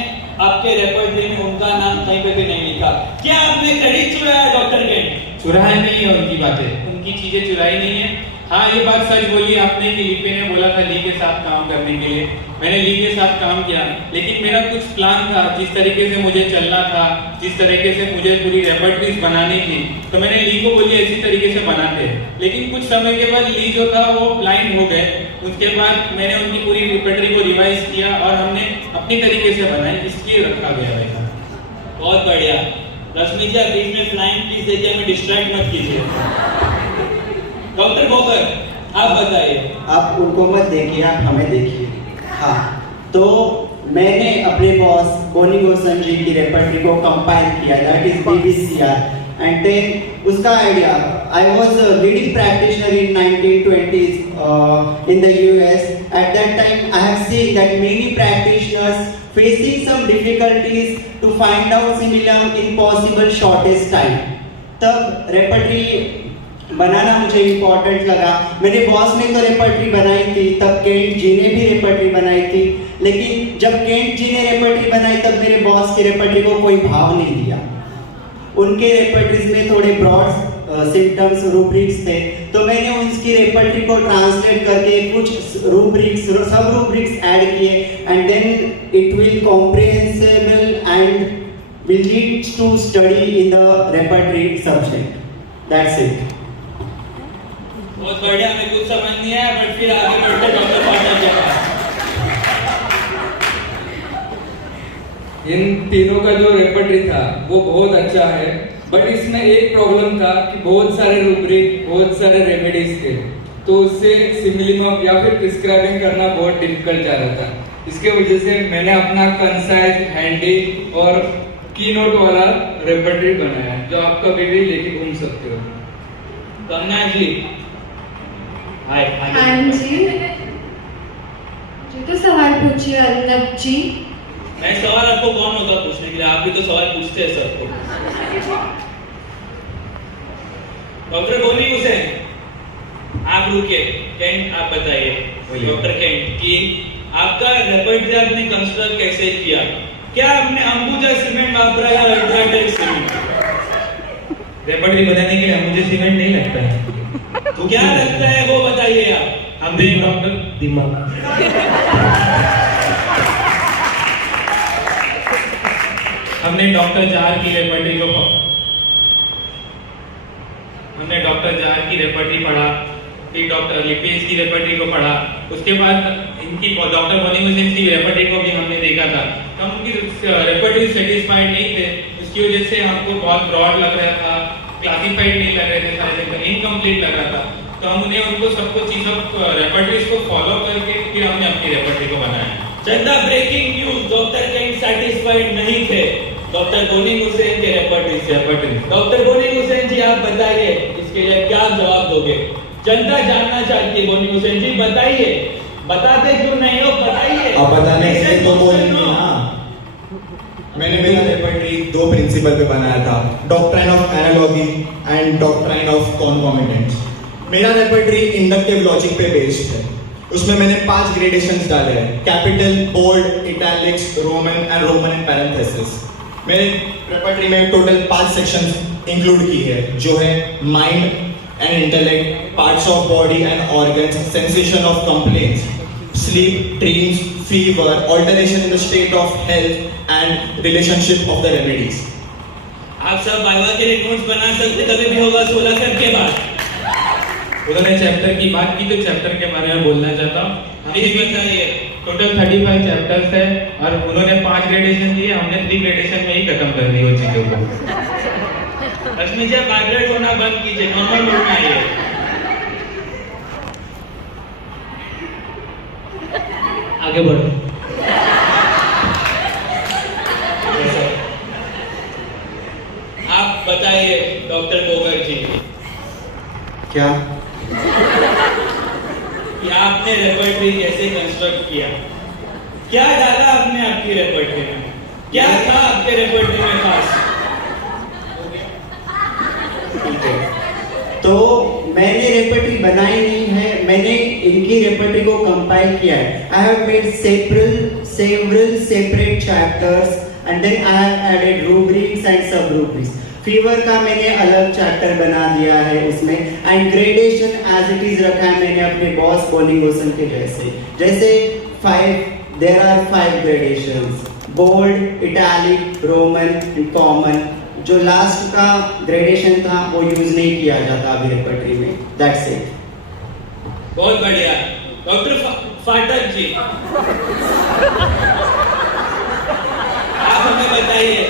आपके रेपर्टरी में उनका नाम कहीं पे भी नहीं लिखा। क्या आपने क्रेडिट चुराया डॉक्टर कैंट? चुराया नहीं है उनकी बातें, उनकी चीजें चुराई नहीं है। हाँ ये बात सच बोली आपने कि लिपि ने बोला था ली के साथ काम करने के लिए, मैंने ली के साथ काम किया, लेकिन मेरा कुछ प्लान था, जिस तरीके से मुझे चलना था, जिस तरीके से मुझे पूरी रेपर्टरीज बनानी थी, तो मैंने ली को बोली इसी तरीके से बनाते। लेकिन कुछ समय के बाद ली जो था वो ब्लाइंड हो गए। उसके बाद मैंने उनकी पूरी रेपर्टरी को रिवाइज किया और हमने अपनी तरीके से बनाई, इसलिए रखा गया वैसा। बहुत बढ़िया। रश्मि जी आप बीच में फ्लाइंग प्लीज देखिए, हमें डिस्ट्रैक्ट मत कीजिए। डॉक्टर बोकर आप बताइए। आप उनको मत देखिए, आप हमें देखिए। हाँ, तो मैंने अपने बॉस बोनी गोसन जी की रेपर्टरी को कंपाइल किया, that is BBCR, and then उसका idea, I was leading practitioner in 1920s in the US. At that time I have seen that many practitioners facing some difficulties to find out similar in possible shortest time. तब रेपर्टरी बनाना मुझे इम्पोर्टेंट लगा। मेरे बॉस ने तो रेपर्टरी बनाई थी, तब केंट जी ने भी रेपर्टरी बनाई थी, लेकिन जब केंट जी ने रेपर्टरी बनाई तब मेरे बॉस की रेपर्टरी को कोई भाव नहीं दिया। उनके रेपर्टरीज में थोड़े ब्रॉड सिम्टम्स रूब्रिक्स थे, तो मैंने उनकी रेपर्टरी को ट्रांसलेट करके कुछ रूब्रिक्स सब रूब्रिक्स ऐड किए, and then it will comprehensible and will lead to study in the repertory subject. That's it. बहुत बढ़िया, हमें कुछ समझ नहीं आया, बट फिर आगे बढ़ते डॉक्टर पाटिल के पास। इन तीनों का जो रेपर्टरी था वो बहुत अच्छा है, बट इसमें एक प्रॉब्लम था कि बहुत सारे रूब्रिक, बहुत सारे रेमेडीज थे, तो उससे सिमिलिमम या फिर प्रिस्क्राइबिंग करना बहुत डिफिकल्ट जा रहा था। इसके वजह से मैंने अपना कंसाइज, हैंडी और कीनोट वाला रेपर्टरी बनाया, जो आप कभी भी लेके घूम सकते हो। कंगना जी, हाय। हाँ जी, तो सवाल पूछिए अर्नब जी। मैं सवाल आपको कौन होगा पूछने के लिए, आप भी तो सवाल पूछते हैं सबको। डॉक्टर बोनी हुसैन आप रुकिए, केंट आप बताइए। डॉक्टर केंट कि आपका रेपर्टरी आपने कंस्ट्रक्ट कैसे किया? क्या आपने अंबुजा सीमेंट वापरा या अल्ट्राटेक सीमेंट? रेपर्टरी बनाने के लिए मुझे सीमेंट नहीं लगता है। तो क्या लगता है वो बताइए आप। हमने डॉक्टर दिमाग हमने डॉक्टर जार की रेपर्टरी पढ़ा, फिर डॉक्टर लिपेज की रेपर्टरी को पढ़ा, उसके बाद इनकी डॉक्टर बोनी हुसैन की रेपर्टरी को भी हमने देखा था, तो हम उनकी रेपर्टरी सेटिस्फाइड नहीं थे। उसकी वजह से हमको बहुत ब्रॉड लग रहा था, क्लासिफाइड नहीं लग रहे थे, सारे इनकम्प्लीट लग रहा था, तो हमने उनको सबको चीजों रेपर्टरीज को फॉलो करके फिर हमने अपनी रेपर्टरी को बनाया। Chanda breaking news, doctor Kent satisfied नहीं थे डॉक्टर बोनी हुसैन के रेपर्टरी से। डॉक्टर बोनी हुसैन जी आप बताइए, इसके लिए क्या जवाब दोगे? जनता जानना चाहती है। बोनी हुसैन जी बताइए, बताते क्यों नहीं हो, बताइए। अब बताने के लिए तो बोलेंगे ना। मैंने मेरा रेपर्टरी दो प्रिंसिपल पे बनाया था, doctrine of analogy and doctrine of concomitance. मेरा रेपर्टरी इंडक्टिव लॉजिक पे बेस्ड है। उसमें मैंने 5 ग्रेडेशंस डाले हैं, capital, bold, italics, roman and roman in parenthesis. मेरे रेपर्टरी में टोटल 5 सेक्शंस इंक्लूड की है, जो है mind and intellect, parts of body and organs, sensation of complaints, sleep, dreams, fever, alteration in the state of health and relationship of the remedies. आप सब वाइवा के लिए नोट्स बना सकते, कभी भी होगा 16 फेब के बाद। उन्होंने चैप्टर की बात की, तो चैप्टर के बारे में बोलना चाहता हूँ। बताइए। टोटल 35 चैप्टर्स है और उन्होंने 5 ग्रेडेशन दिए, हमने 3 ग्रेडेशन में ही खत्म कर दी वो चीजों को। रश्मि जी आप वाइब्रेट होना बंद कीजिए, नॉर्मल मोड में आइए। आगे बढ़ो। बताइए डॉक्टर बोगर जी क्या? कि आपने रेपर्टरी कैसे कंस्ट्रक्ट किया? क्या डाला आपने आपकी रेपर्टरी में? क्या था आपके रेपर्टरी में खास? तो मैंने रेपर्टरी बनाई नहीं है, मैंने इनकी रेपर्टरी को कंपाइल किया है. I have made several separate chapters and then I have added rubrics and sub rubrics. Fever का मैंने अलग चैप्टर बना दिया है उसमें, and gradation as it is रखा है मैंने अपने बॉस बोनिंगोसन के जैसे 5 there are 5 gradations, bold, italic, roman and common. जो लास्ट का ग्रेडेशन था वो यूज नहीं किया जाता अभी रेपर्टरी में. That's it. बहुत बढ़िया. डॉक्टर फाटक जी आप हमें बताइए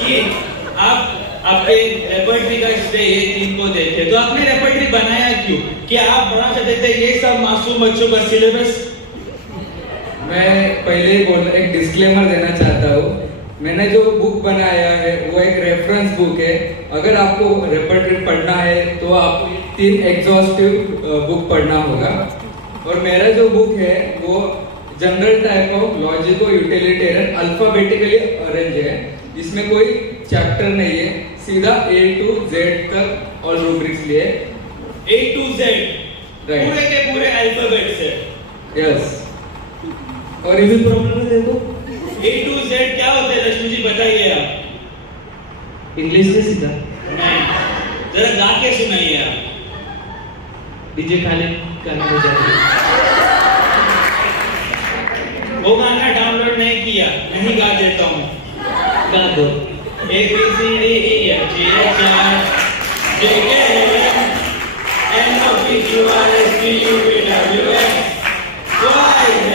कि आप आपके रेपर्टरी का स्टे ये 3 को देखे तो आपने रेपर्टरी बनाया क्यों? क्या आप बना चाहते थे ये सब मासूम बच्चों का सिलेबस? मैं पहले ही बोल एक डिस्क्लेमर देना चाहता हूँ. मैंने जो बुक बनाया है वो एक रेफरेंस बुक है. अगर आपको रेपर्टरी पढ़ना है तो आपको 3 एग्जॉस्टिव बुक पढ़ना होगा. और मेरा जो बुक है वो general type of logico utilitarian alphabetically arrange है. इसमें कोई चैप्टर नहीं है, सीधा A to Z तक और रूब्रिक्स लिए. A to Z right. पूरे के पूरे अल्फाबेट से. यस. और ये भी प्रॉब्लम है देखो. A to Z क्या होता है रश्मि जी बताइए आप. इंग्लिश से सीधा नहीं, जरा गा के सुनाइए आप. डीजे खालिद गाना बजाइए. वो गाना डाउनलोड नहीं किया, नहीं गा देता हूँ. गा दो. A B C D E F G H I J K L M N O P Q R S T U V W X Y Z.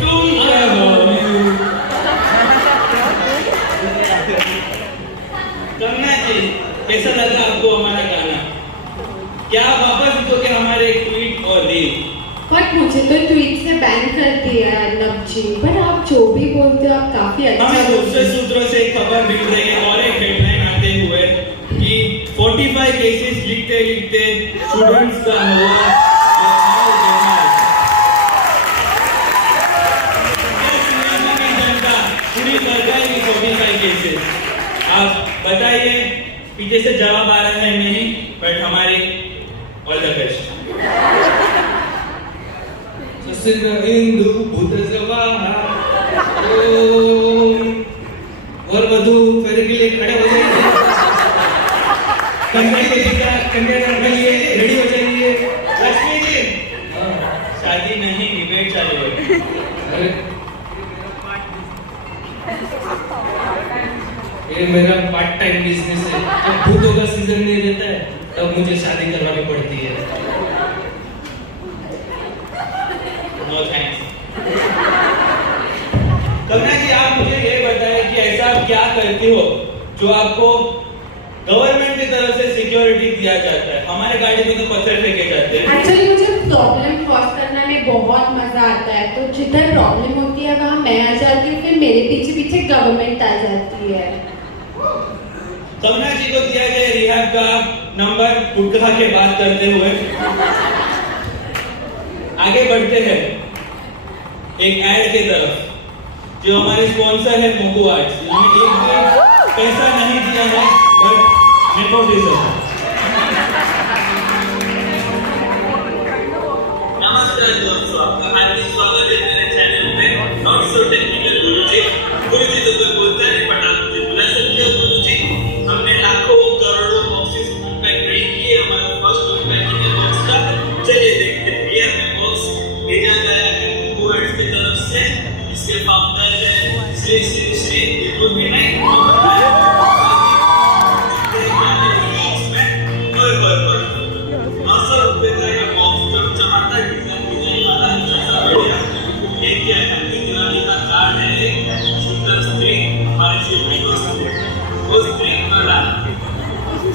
तुम क्या हो? कन्या जी कैसा लगा आपको हमारा गाना? क्या आप वापस लिखोगे हमारे एक ट्वीट और रील? बट मुझे तो ट्वीट से बैन कर दिया है अर्नब जी. पर आप जो भी बोलते हो आप काफी अच्छा हमें बोलते दूसरे हो. सूत्रों से एक खबर मिल रही है और एक हेडलाइन आते हुए कि 45 केसेस लिखते लिखते स्टूडेंट्स का हुआ जनता पूरी कर जाएगी 45 केसेस. आप बताइए. पीछे से जवाब आ रहा है नहीं, बट हमारी ऑल द बेस्ट. हिंदू भूत जवाहर और वधु फेरे के लिए खड़े हो जाइए. कन्या के लिए रेडी हो जाइए. लक्ष्मी जी शादी नहीं, डिबेट चालू है. ये मेरा पार्ट टाइम बिजनेस है. जब भूतों का सीजन नहीं रहता है तब मुझे शादी करवानी पड़ती है. No thanks. करुणा जी आप मुझे ये बताएं कि ऐसा आप क्या करती हो जो आपको गवर्नमेंट की तरफ से सिक्योरिटी दिया जाता है? हमारे गाड़ी में तो पत्थर फेंके जाते हैं. एक्चुअली मुझे प्रॉब्लम क्रॉस करने में बहुत मजा आता है. तो जिधर प्रॉब्लम होती है वहाँ मैं आ जाती हूँ, फिर मेरे पीछे पीछे गवर्नमेंट आ जाती है. करुणा जी को दिया जाए रिहाब का नंबर गुटखा के बात करते हुए. आगे बढ़ते हैं एक ऐड की तरफ. जो हमारे स्पॉन्सर है मोगू आर्ट्स, हमें एक भी पैसा नहीं दिया है, बट नेपोटिज्म. नमस्कार दोस्तों, आपका हार्दिक स्वागत है मेरे चैनल पे. नॉट सो टेक्निकल गुरुजी. गुरुजी तो कोई बोलता है बट आप मुझे बुला सकते हो गुरुजी. हमने लाखों करोड़ों बॉक्सेस पैक नहीं किए. हमारा फर्स्ट बुक पैकिंग है बॉक्स का. चलिए देखते हैं. ये हमें बॉक्स भेजा गया है मोगू आर्ट्स की तरफ से. इसके फाउंडर है श्री श्री श्री दीपक विनायक.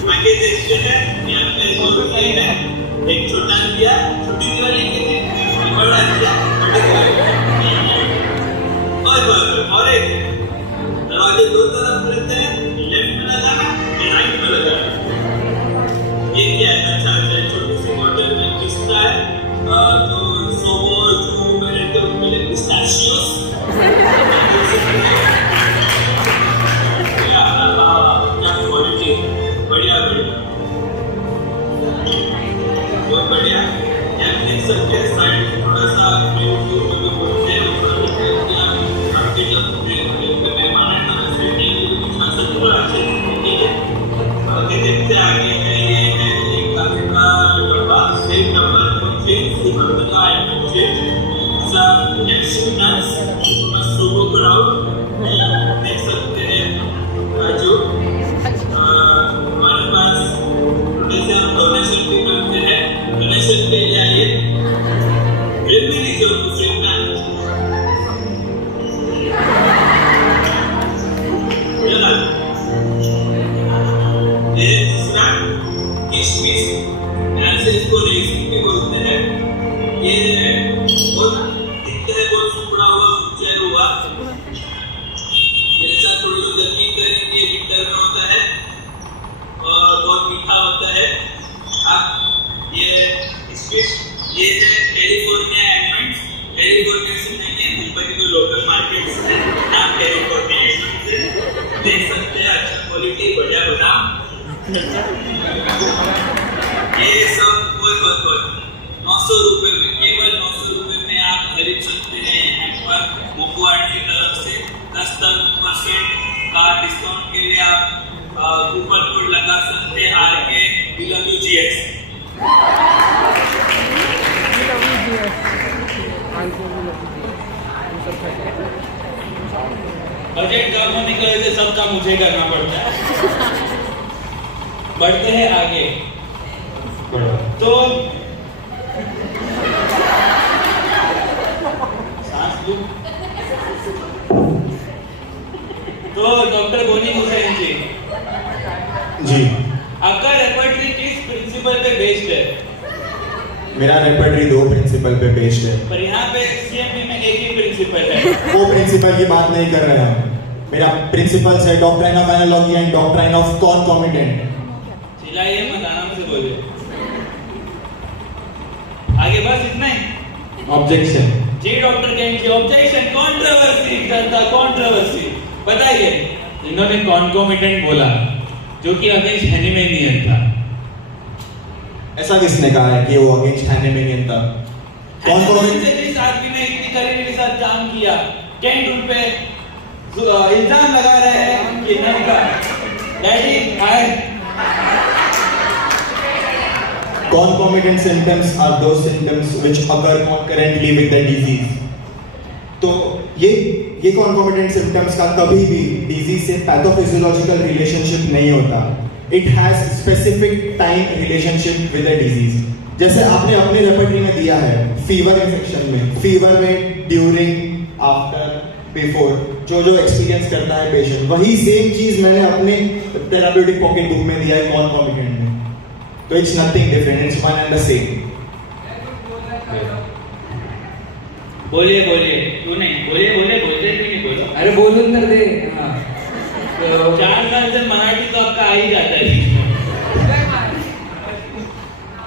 आगे देखते हैं यहाँ पे एक छोटा दिया, छोटी दिवाली के लिए बड़ा दिया, बड़ी दिवाली और एक दरवाजे दो तरफ रहते हैं. दे सकते हैं अच्छा क्वालिटी बढ़िया बादाम। ये सब कोई 900 रुपए में, केवल 900 रुपए में आप खरीद सकते हैं। यहाँ पर मुकुआट की तरफ से 10% का डिस्काउंट के लिए आप कूपन कोड लगा सकते हैं RK BWGS। बजट कम होने की वजह से सब काम मुझे करना पड़ता है। बढ़ते हैं आगे। तो सांस लो। तो डॉक्टर बोनी हुसैन जी, आपका रेपर्टरी किस प्रिंसिपल पे बेस्ड है? मेरा रेपर्टरी 2 प्रिंसिपल पे बेस्ड है। पर यहाँ पे CMP में एक ही प्रिंसिपल है। वो प्रिंसिपल की बात नहीं कर रहे हैं हम। मेरा प्रिंसिपल है doctrine of analogy and doctrine of concomitant. चिल्लाइए मत, आराम से बोलिए। आगे बस इतना ही। ऑब्जेक्शन। जी डॉक्टर केंची, ऑब्जेक्शन, कंट्रोवर्सी करता, कंट्रोवर्सी बताइए। इन्होंने कॉन्कोमिटेंट बोला जो कि अगेंस्ट हैनिमेनियन था। ऐसा किसने कहा है कि वो अगेंस्ट हैनिमेनियन था? हैनिमेनियन से जिस आदमी ने इतनी करीबी के साथ काम किया, केंट उन पे इल्जाम लगा रहे हैं कि नहीं का daddy hi. Concomitant symptoms are those symptoms which occur concurrently with the disease. तो ये concomitant symptoms का कभी भी disease से pathophysiological relationship नहीं होता. It has specific time relationship with the disease. जैसे आपने अपने रेपर्टरी में दिया है फीवर इन्फेक्शन में, फीवर में ड्यूरिंग, आफ्टर, बिफोर, जो एक्सपीरियंस करता है पेशेंट, वही सेम चीज मैंने अपने थेराप्यूटिक पॉकेट बुक में दिया है कॉन्कॉमिटेंट में। तो it's nothing different, it's one and the same. बोलिए बोलिए, क्यों नहीं बोलिए, बोलते क्यों नहीं बोलो? अरे बोलून तर दे। हाँ। तो 4 साल से मराठी तो आपका आ ही जाता है।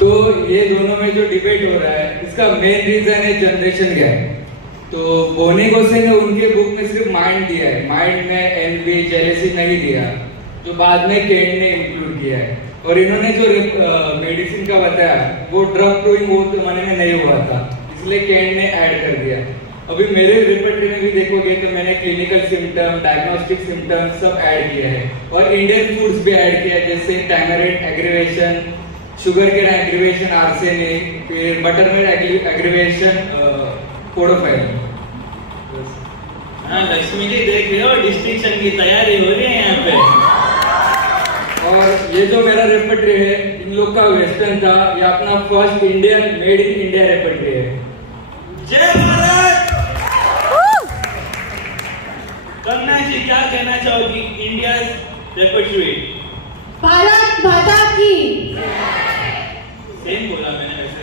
तो ये दोनों में जो डिबेट हो रहा है, इसका मेन रीजन है जनरेशन गैप। तो बोनी गोसे ने उनके बुक में सिर्फ माइंड दिया है, माइंड में एनवी, जेलेसी नहीं दिया, जो बाद में केंट ने इंक्लूड किया है। और इन्होंने जो मेडिसिन का बताया वो ड्रग प्रूविंग वो जमाने में नहीं हुआ था, इसलिए केंट ने ऐड कर दिया। अभी मेरे रेपर्टरी में भी देखोगे तो मैंने क्लिनिकल सिम्टम, डायग्नोस्टिक सिम्टम सब ऐड किया है और इंडियन फूड्स भी ऐड किया है, जैसे tamarind aggravation, sugar cane aggravation, arsenic, फिर बटरमिल्क एग्रीवेशन, पोडोफाइल। हाँ लक्ष्मी जी देख रहे हो, डिस्टिंक्शन की तैयारी हो रही है यहाँ पे। और ये जो मेरा रेपर्टरी है, इन लोग का वेस्टर्न था, ये अपना first Indian made in India repertory है। जय भारत। कन्या जी क्या कहना चाहोगी इंडिया रेपर्टरी? भारत माता की। सेम बोला मैंने वैसे।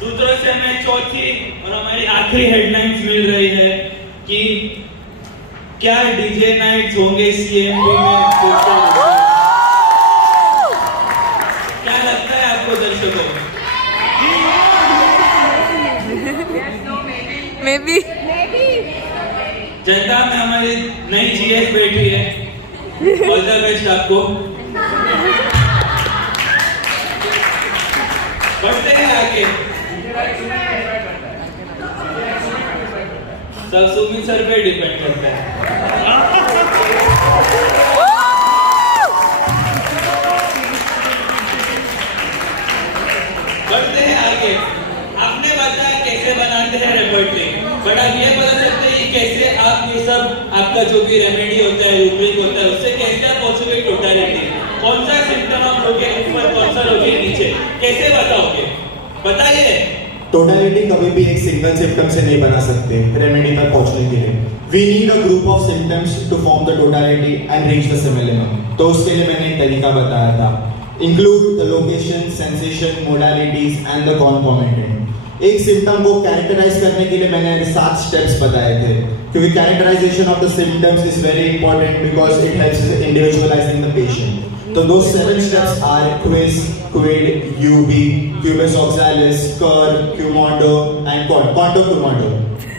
सूत्रों से हमें चौथी और हमारी आखिरी हेडलाइंस मिल रही है कि क्या डीजे नाइट्स होंगे सीएमपी में? क्या लगता है आपको दर्शकों? मे बी जनता में हमारी नई जीएस बैठी है, ऑल द बेस्ट आपको। बढ़ते हैं आगे। सब सुमित सर पे डिपेंड करता है। बढ़ते हैं आगे। आपने बताया कैसे बनाते हैं रेपर्टरी, बट आप ये बता सकते हैं कैसे आप ये सब आपका जो भी रेमेडी होता है, रूब्रिक होता है, उससे कैसे आप पहुंचोगे टोटलिटी? कौन सा सिम्टम आप लोगे ऊपर, कौन सा लोगे नीचे, कैसे बताओगे? बताइए। टोटलिटी कभी भी एक सिंगल सिम्टम से नहीं बना सकते रेमेडी तक पहुंचने के लिए। We need a group of symptoms to form the totality and reach the similar. तो उसके लिए मैंने एक तरीका बताया था, include the location, sensation, modalities and the concomitant. एक सिम्टम को कैरेक्टराइज करने के लिए मैंने 7 स्टेप्स बताए थे, क्योंकि characterization of the symptoms is very important because it helps individualizing the patient. तो those 7 steps are quiz, quid, UB, cubus oxalis, cur, Qumondo and quanto Qumondo.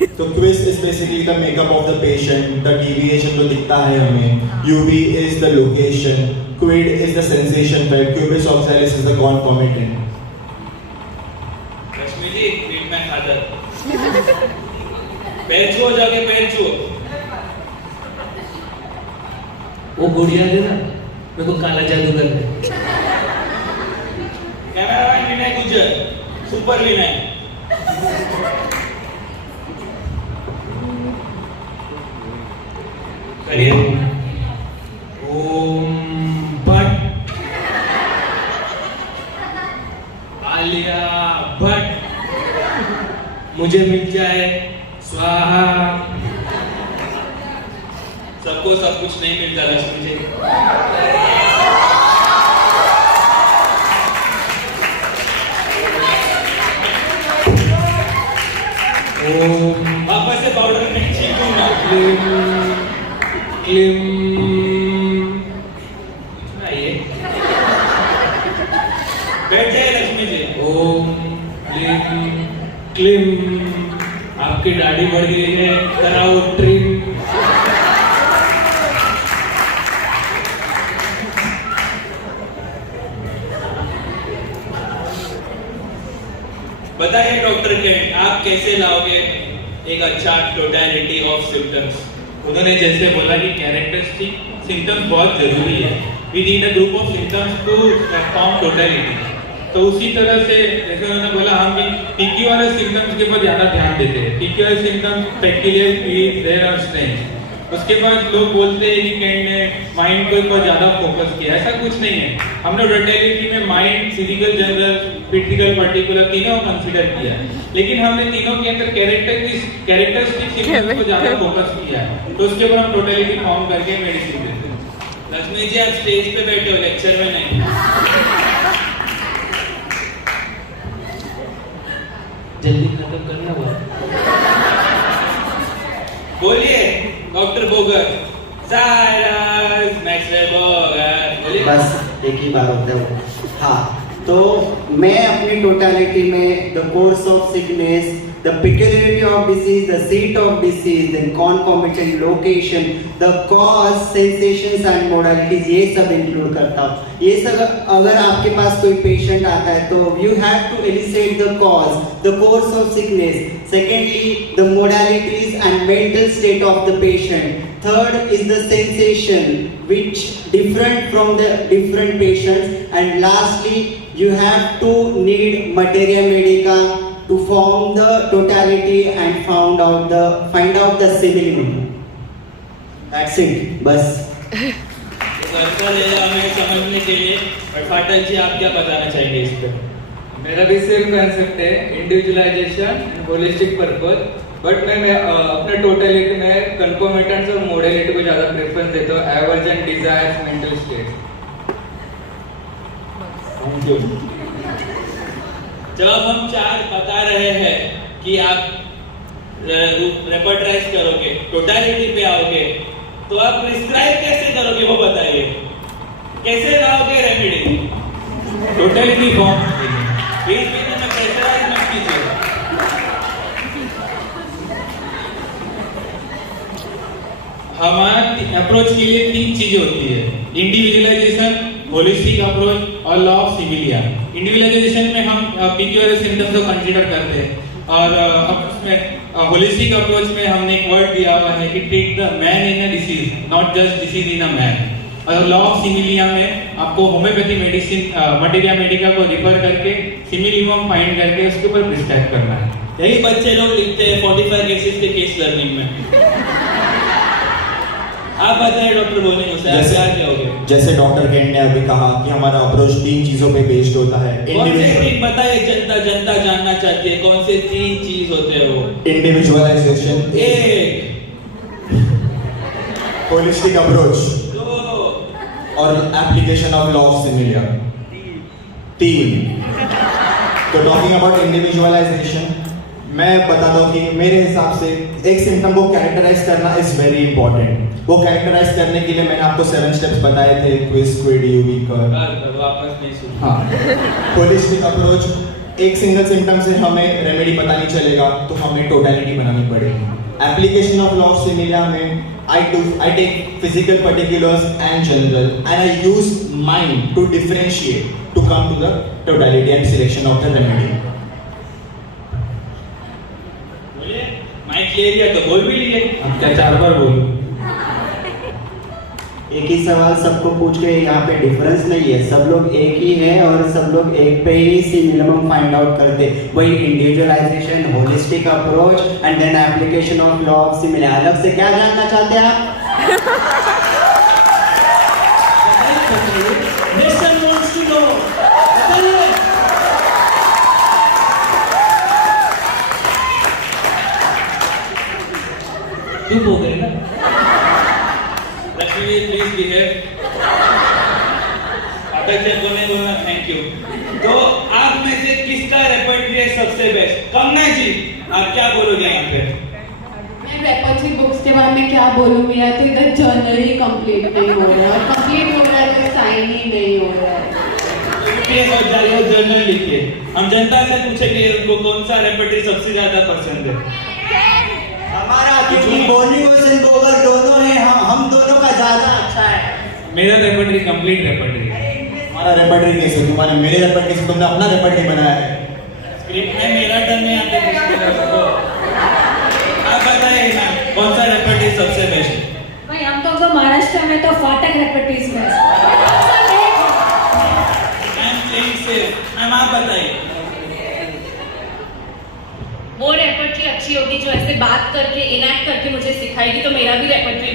तो quis is basically the makeup of the patient, the deviation जो दिखता है हमें, ubi is the location, quid is the sensation, quibus auxiliis is the concomitant. Lakshmi ji meet my father. पैर छुओ, जाके पैर छुओ। वो गुड़िया दे ना, मेरे को काला जादू कर दे। कैमरामैन विनय गुज्जर, सुपर विनय। करिए। ओम भट्ट, आलिया भट्ट, मुझे मिल जाए स्वाहा। सबको सब कुछ नहीं मिलता लक्ष्मी जी। ओम वापस से पाउडर में छींकूंगा। क्लीम क्लीम, आइए। बैठ जाइए लक्ष्मी जी। ओम क्लीम क्लीम, आपकी दाढ़ी बढ़ गई है, कराओ ट्रिम। बताइए डॉक्टर के आप कैसे लाओगे एक अच्छा टोटलिटी ऑफ सिम्टम्स? उन्होंने जैसे बोला कि कैरेक्टरिस्टिक सिम्टम्स बहुत जरूरी है। We need a group of symptoms to form totality. तो उसी तरह से जैसे उन्होंने बोला, हम भी टिक्की वाले सिम्टम्स के ऊपर ज्यादा ध्यान देते हैं। टिक्की वाले सिम्टम्स पेक्टिलियर, फीवर, देयर और स्ट्रेन। उसके बाद लोग बोलते हैं कि कैंट ने माइंड के ऊपर ज्यादा फोकस किया। ऐसा कुछ नहीं है। हमने टोटलिटी में mind, physical, general, critical, particular तीनों कंसीडर किया, लेकिन हमने तीनों के अंदर कैरेक्टरिस्टिक सिम्टम्स को ज्यादा फोकस किया है। तो उसके ऊपर हम टोटलिटी फॉर्म करके मेडिसिन देते हैं। लक्ष्मी जी आप स्टेज पे बैठे हो, लेक्चर में नहीं। जल्दी खत्म करना हुआ। बोलिए doctor Bogar, Cyrus Maxwell Bogar, बोलिए। बस एक ही बार होता है वो। हाँ, तो मैं अपनी टोटलिटी में the course of sickness, the peculiarity of disease, the seat of disease, then concomitant location, the cause, sensations and modalities, ये सब इंक्लूड करता हूँ। ये सब अगर आपके पास कोई पेशेंट आता है तो you have to elicit the cause, the course of sickness. Secondly, the modalities and mental state of the patient. Third is the sensation, which different from the different patients. And lastly, you have to need materia medica to form the totality and find out the similitude. That's it. बस। घर ले हमें समझने के लिए। और फाटक जी आप क्या बताना चाहेंगे इस पर? मेरा भी सेम कंसेप्ट है, इंडिविजुअलाइजेशन, होलिस्टिक पर्पस। बट मैं अपने टोटलिटी में कंकोमिटेंट्स और मोडेलिटी को ज्यादा प्रेफरेंस देता हूँ, aversion, desires, mental state. Thank you. जब हम चार बता रहे हैं कि आप रेपर्टराइज करोगे, टोटलिटी पे आओगे, तो आप प्रिस्क्राइब कैसे करोगे वो बताइए। कैसे लाओगे रेमेडी? टोटलिटी फॉर्म बीच में प्रेशराइज मत कीजिए। हमारा अप्रोच के लिए तीन चीजें होती है, इंडिविजुअलाइजेशन, होलिस्टिक अप्रोच और लॉ ऑफ सिमिलिया। इंडिविजुअलाइजेशन में हम पीक्यूलर सिम्टम्स को कंसीडर करते हैं, और उसमें होलिस्टिक अप्रोच में हमने एक वर्ड दिया हुआ है कि treat the man in a disease, not just disease in a man. और लॉ ऑफ सिमिलिया में आपको होम्योपैथी मेडिसिन, मटेरिया मेडिका को रिफर करके सिमिलियम फाइंड करके उसके ऊपर प्रिस्क्राइब करना है। यही बच्चे लोग लिखते हैं 45 केसेस के केस लर्निंग में। आप बताइए डॉक्टर बोलेंगे उसे आप क्या कहोगे? जैसे डॉक्टर केंट ने अभी कहा कि हमारा अप्रोच तीन चीजों पे बेस्ड होता है। कौन से तीन बताइए, जनता जानना चाहती है कौन से तीन चीज होते हैं वो? इंडिविजुअलाइजेशन एक, होलिस्टिक अप्रोच 2 और application of law of similia 3। तो टॉकिंग अबाउट इंडिविजुअलाइजेशन, मैं बताता हूँ कि मेरे हिसाब से एक सिम्टम को कैरेक्टराइज करना इज वेरी इंपॉर्टेंट। वो कैरेक्टराइज करने के लिए मैंने आपको 7 स्टेप्स बताए थे, क्विज, क्विड, यूवी, कर। वापस नहीं सुन। हाँ, होलिस्टिक अप्रोच एक सिंगल सिम्टम से हमें रेमेडी पता नहीं चलेगा, तो हमें टोटलिटी बनानी पड़ेगी. Application of law of similia में I take physical particulars and general, and I use mind to differentiate to come to the totality and selection of the remedy. बोलिए, माइक ले लिया तो बोल भी लिए. अब क्या 4 बार बोलूं? एक ही सवाल सबको पूछ के यहाँ पे डिफरेंस नहीं है, सब लोग एक ही हैं और सब लोग एक पे ही सी मिनिमम फाइंड आउट करते. वही individualization, holistic approach and then application of law of similia. अलग से क्या जानना चाहते हैं आप? Nation wants to know. बताइए. चुप हो गए ना? Lakshmi please behave. अटक से दोनों थैंक यू. तो आप में से किसका रेपर्टरी है सबसे बेस्ट? कमना जी, आप क्या बोलोगे यहाँ पे? मैं रेपर्टरी बुक्स के बारे में क्या बोलूँ, मेरा तो इधर जर्नल ही कंप्लीट नहीं हो रहा है, और कंप्लीट हो रहा है तो साइन ही नहीं हो रहा है. प्लीज हो जाइए, जर्नल लिखिए. हम जनता से पूछेंगे उनको कौन सा रेपर्टरी सबसे ज्यादा पसंद है. हमारा क्योंकि बोनी और सिंबोगर दोनों हैं, हम दोनों का ज्यादा अच्छा है. मेरा रेपर्टरी कंप्लीट रेपर्टरी है. हमारा रेपर्टरी कैसे? तुम्हारे मेरे रेपर्टरी से तुमने अपना रेपर्टरी बनाया है. स्क्रिप्ट में मेरा टर्न में आते हैं. आप बताइए ना कौन सा रेपर्टरी सबसे बेस्ट है? भाई हम तो महाराष्ट्र में तो फाटक रेपेटिस में. मैम आप बताइए. वो रेपर्टरी अच्छी होगी जो ऐसे बात करके इनैक्ट करके मुझे सिखाएगी, तो मेरा भी रेपर्टरी.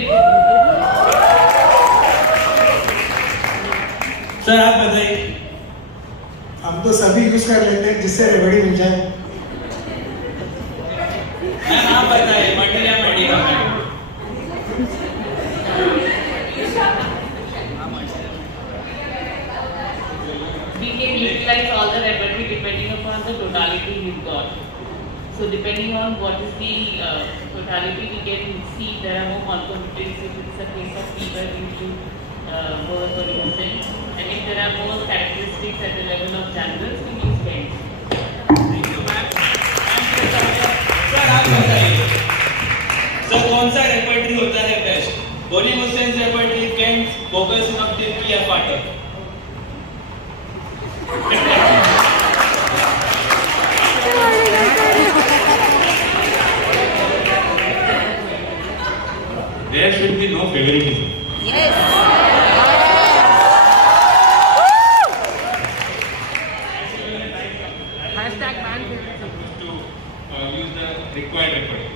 सर आप बताइए. हम तो सभी यूज कर लेते हैं जिससे रेमेडी मिल जाए. मैम आप बताइए. Material medical. We can utilize all the repertory depending upon the totality we've got. So depending on what is the totality, we can see there are more concomitants. If it's a case of fever, we should birth or infant. And if there are more characteristics at the level of generals, we use pens. Thank you ma'am. Sir आप बताइए. सर कौन सा रेपर्टरी होता है बेस्ट? बोनी मुस्लिम रेपर्टरी, केंट, फोकस सिनॉप्टिक या फाटक? There should be no favoritism. Hashtag man. To use the required repertory.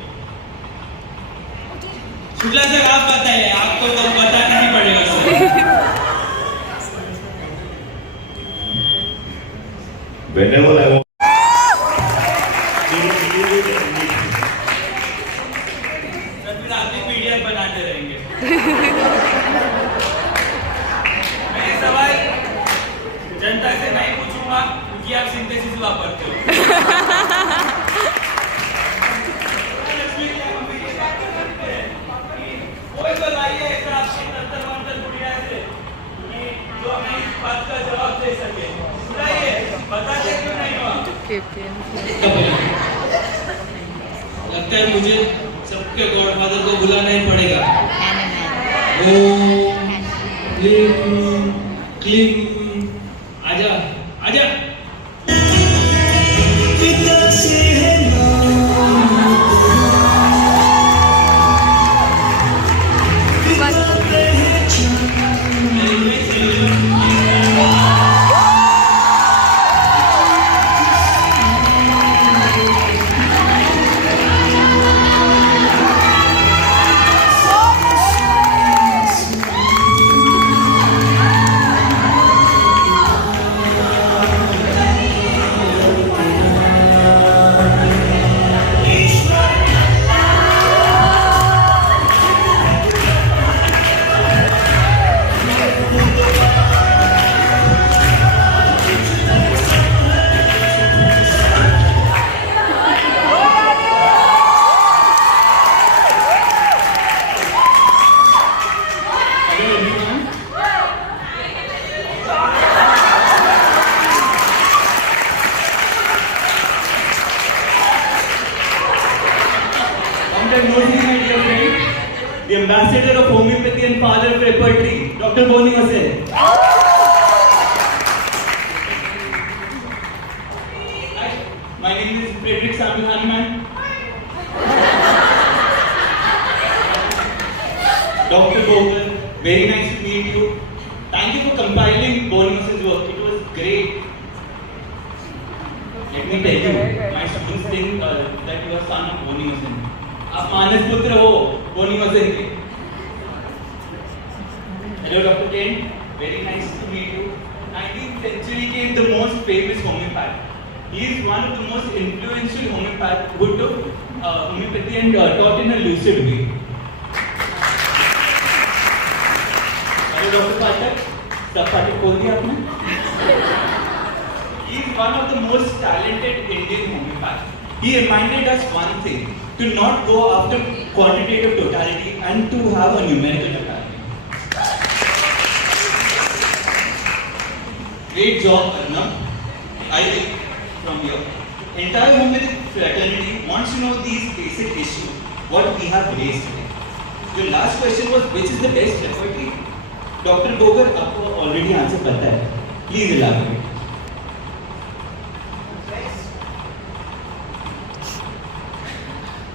Shukla sir आप बताइए. आपको तो पता नहीं पड़ेगा sir. Whenever I want. Sir फिर आप भी पीडीएफ बनाते रहेंगे. मैं ये सवाल जनता से नहीं पूछूंगा क्योंकि आप सिंथेसिस वापरते हो. कोई बताइए ऐसा आपके तंत्र मंत्र बुढ़िया से कि जो हमें इस बात का जवाब दे सके. बताइए, बताते क्यों नहीं हो आप? लगता है मुझे सबके गॉडफादर को बुलाना ही पड़ेगा. ओम क्लीम क्लीम. आजा आजा. homeopathy and father of repertory, Dr. Boni Hossain. Hi, my name is Frederick Samuel Hanuman. Dr. Bogle, very nice to meet you. Thank you for compiling Boni Hossain's work. It was great. Let me tell you, my students think that you are son of Boni Hossain. आप मानस पुत्र हो बोनी हसैन के. Hello Dr. Ken, very nice to meet you. 19th century के the most famous homeopath. He is one of the most influential homeopaths who took homeopathy and taught in a lucid way. Hello Dr. Pathak, सब पाठक खोल दिया आपने? He is one of the most talented Indian homeopaths. He reminded us one thing, to not go after quantitative totality and to have a numerical totality. Great job, Arnab. I think from your entire homeopathic fraternity wants to know these basic issues, what we have raised today. Your last question was, which is the best repertory? Dr. Boger, आपको already answer पता है. Please elaborate.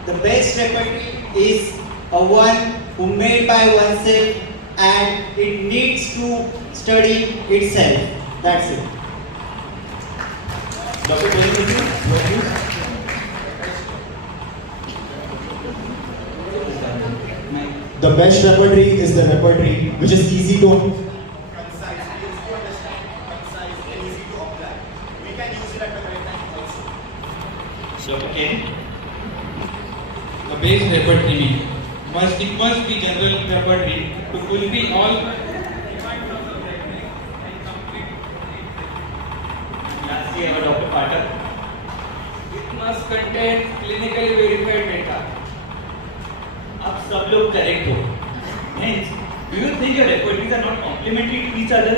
The best repertory is a one who made by oneself and it needs to study itself. That's it. Dr. Boni Hossain, The best repertory is the repertory which is easy to Concise, easy to understand, concise, and easy to apply. We can use it at the right time also. Dr. Ken. The base repertory must be general repertory to fulfill all Lastly, our Dr. Pathak. It must contain clinically verified data. आप सब लोग correct हो. Hence, do you think your repertories are not complementary to each other?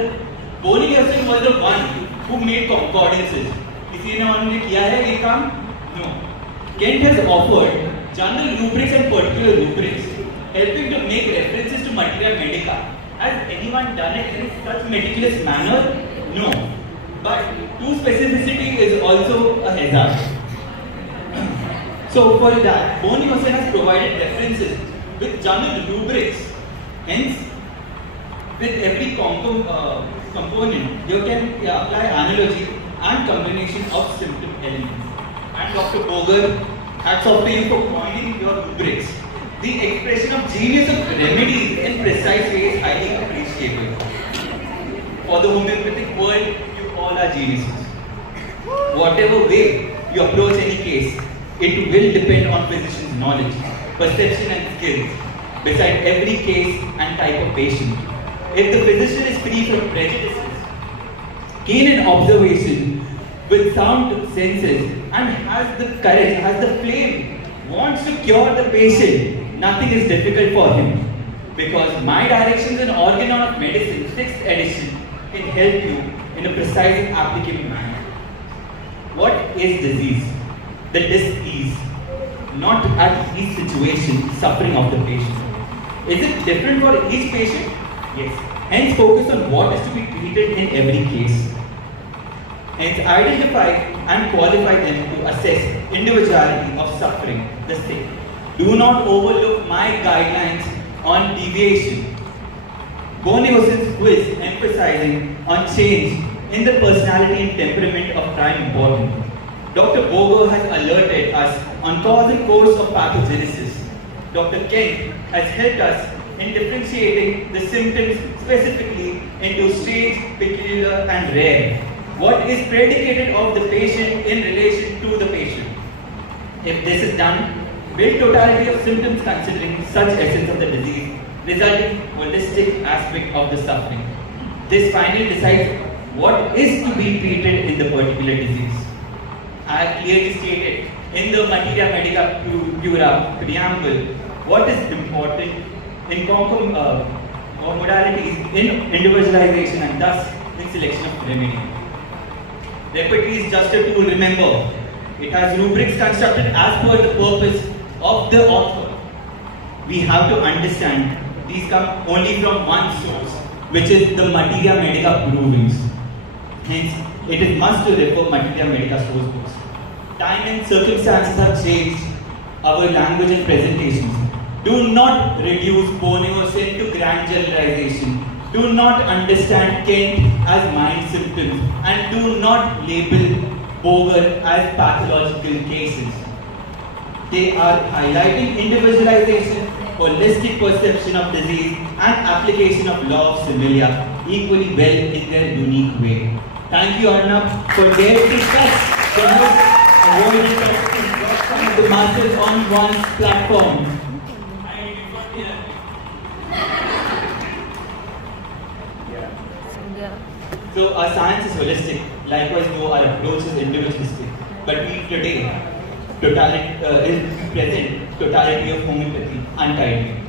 Boni Hossain was the one who made concordances. किसी ने उन्होंने किया है ये काम? No. Kent has offered general rubrics and particular rubrics, helping to make references to materia medica. Has anyone done it in such meticulous manner? No. But too specificity is also a hazard. So for that, Boni Hossain has provided references with general rubrics. Hence, with every component, you can apply analogy and combination of symptom elements. And Dr. Boger, hats off to you for coining your rubrics. The expression of genius of remedies in precise way is highly appreciable. For the homeopathic world, you all are geniuses. Whatever way you approach any case, it will depend on physician's knowledge, perception and skills, beside every case and type of patient. If the physician is free from prejudices, keen in observation, with sound senses, and has the courage, has the flame, wants to cure the patient, nothing is difficult for him. Because my directions and organ of medicine, 6th edition, can help you in a precise and applicable manner. What is disease? The dis-ease, not at each situation, suffering of the patient. Is it different for each patient? Yes. Hence focus on what is to be treated in every case. Hence identify and qualify them to assess individuality of suffering, the sick. Do not overlook my guidelines on deviation. Boni Hossain's quiz emphasizing on change in the personality and temperament of prime importance. Dr. Boger has alerted us on cause and course of pathogenesis. Dr. Kent has helped us in differentiating the symptoms specifically into strange, peculiar and rare. What is predicated of the patient in relation to the patient. If this is done, build totality of symptoms considering such essence of the disease, resulting holistic aspect of the suffering. This finally decides what is to be treated in the particular disease. I have clearly stated in the Materia Medica Pura preamble what is important in modalities in individualization and thus in selection of remedy. Repertory is just a tool, remember. It has rubrics constructed as per the purpose of the author. We have to understand these come only from one source, which is the Materia Medica provings. Hence, it is must to refer Materia Medica source books. Time and circumstances have changed our language and presentations. Do not reduce Borneo sin to grand generalization. Do not understand Kent as mind symptoms, and do not label Boger as pathological cases. They are highlighting individualization, holistic perception of disease, and application of law of similia equally well in their unique way. Thank you, Arnab, for daring to discuss the most avoided topics from the masses on one's platform. So our science is holistic, likewise though our approach is individualistic. But we today present totality of homeopathy untied.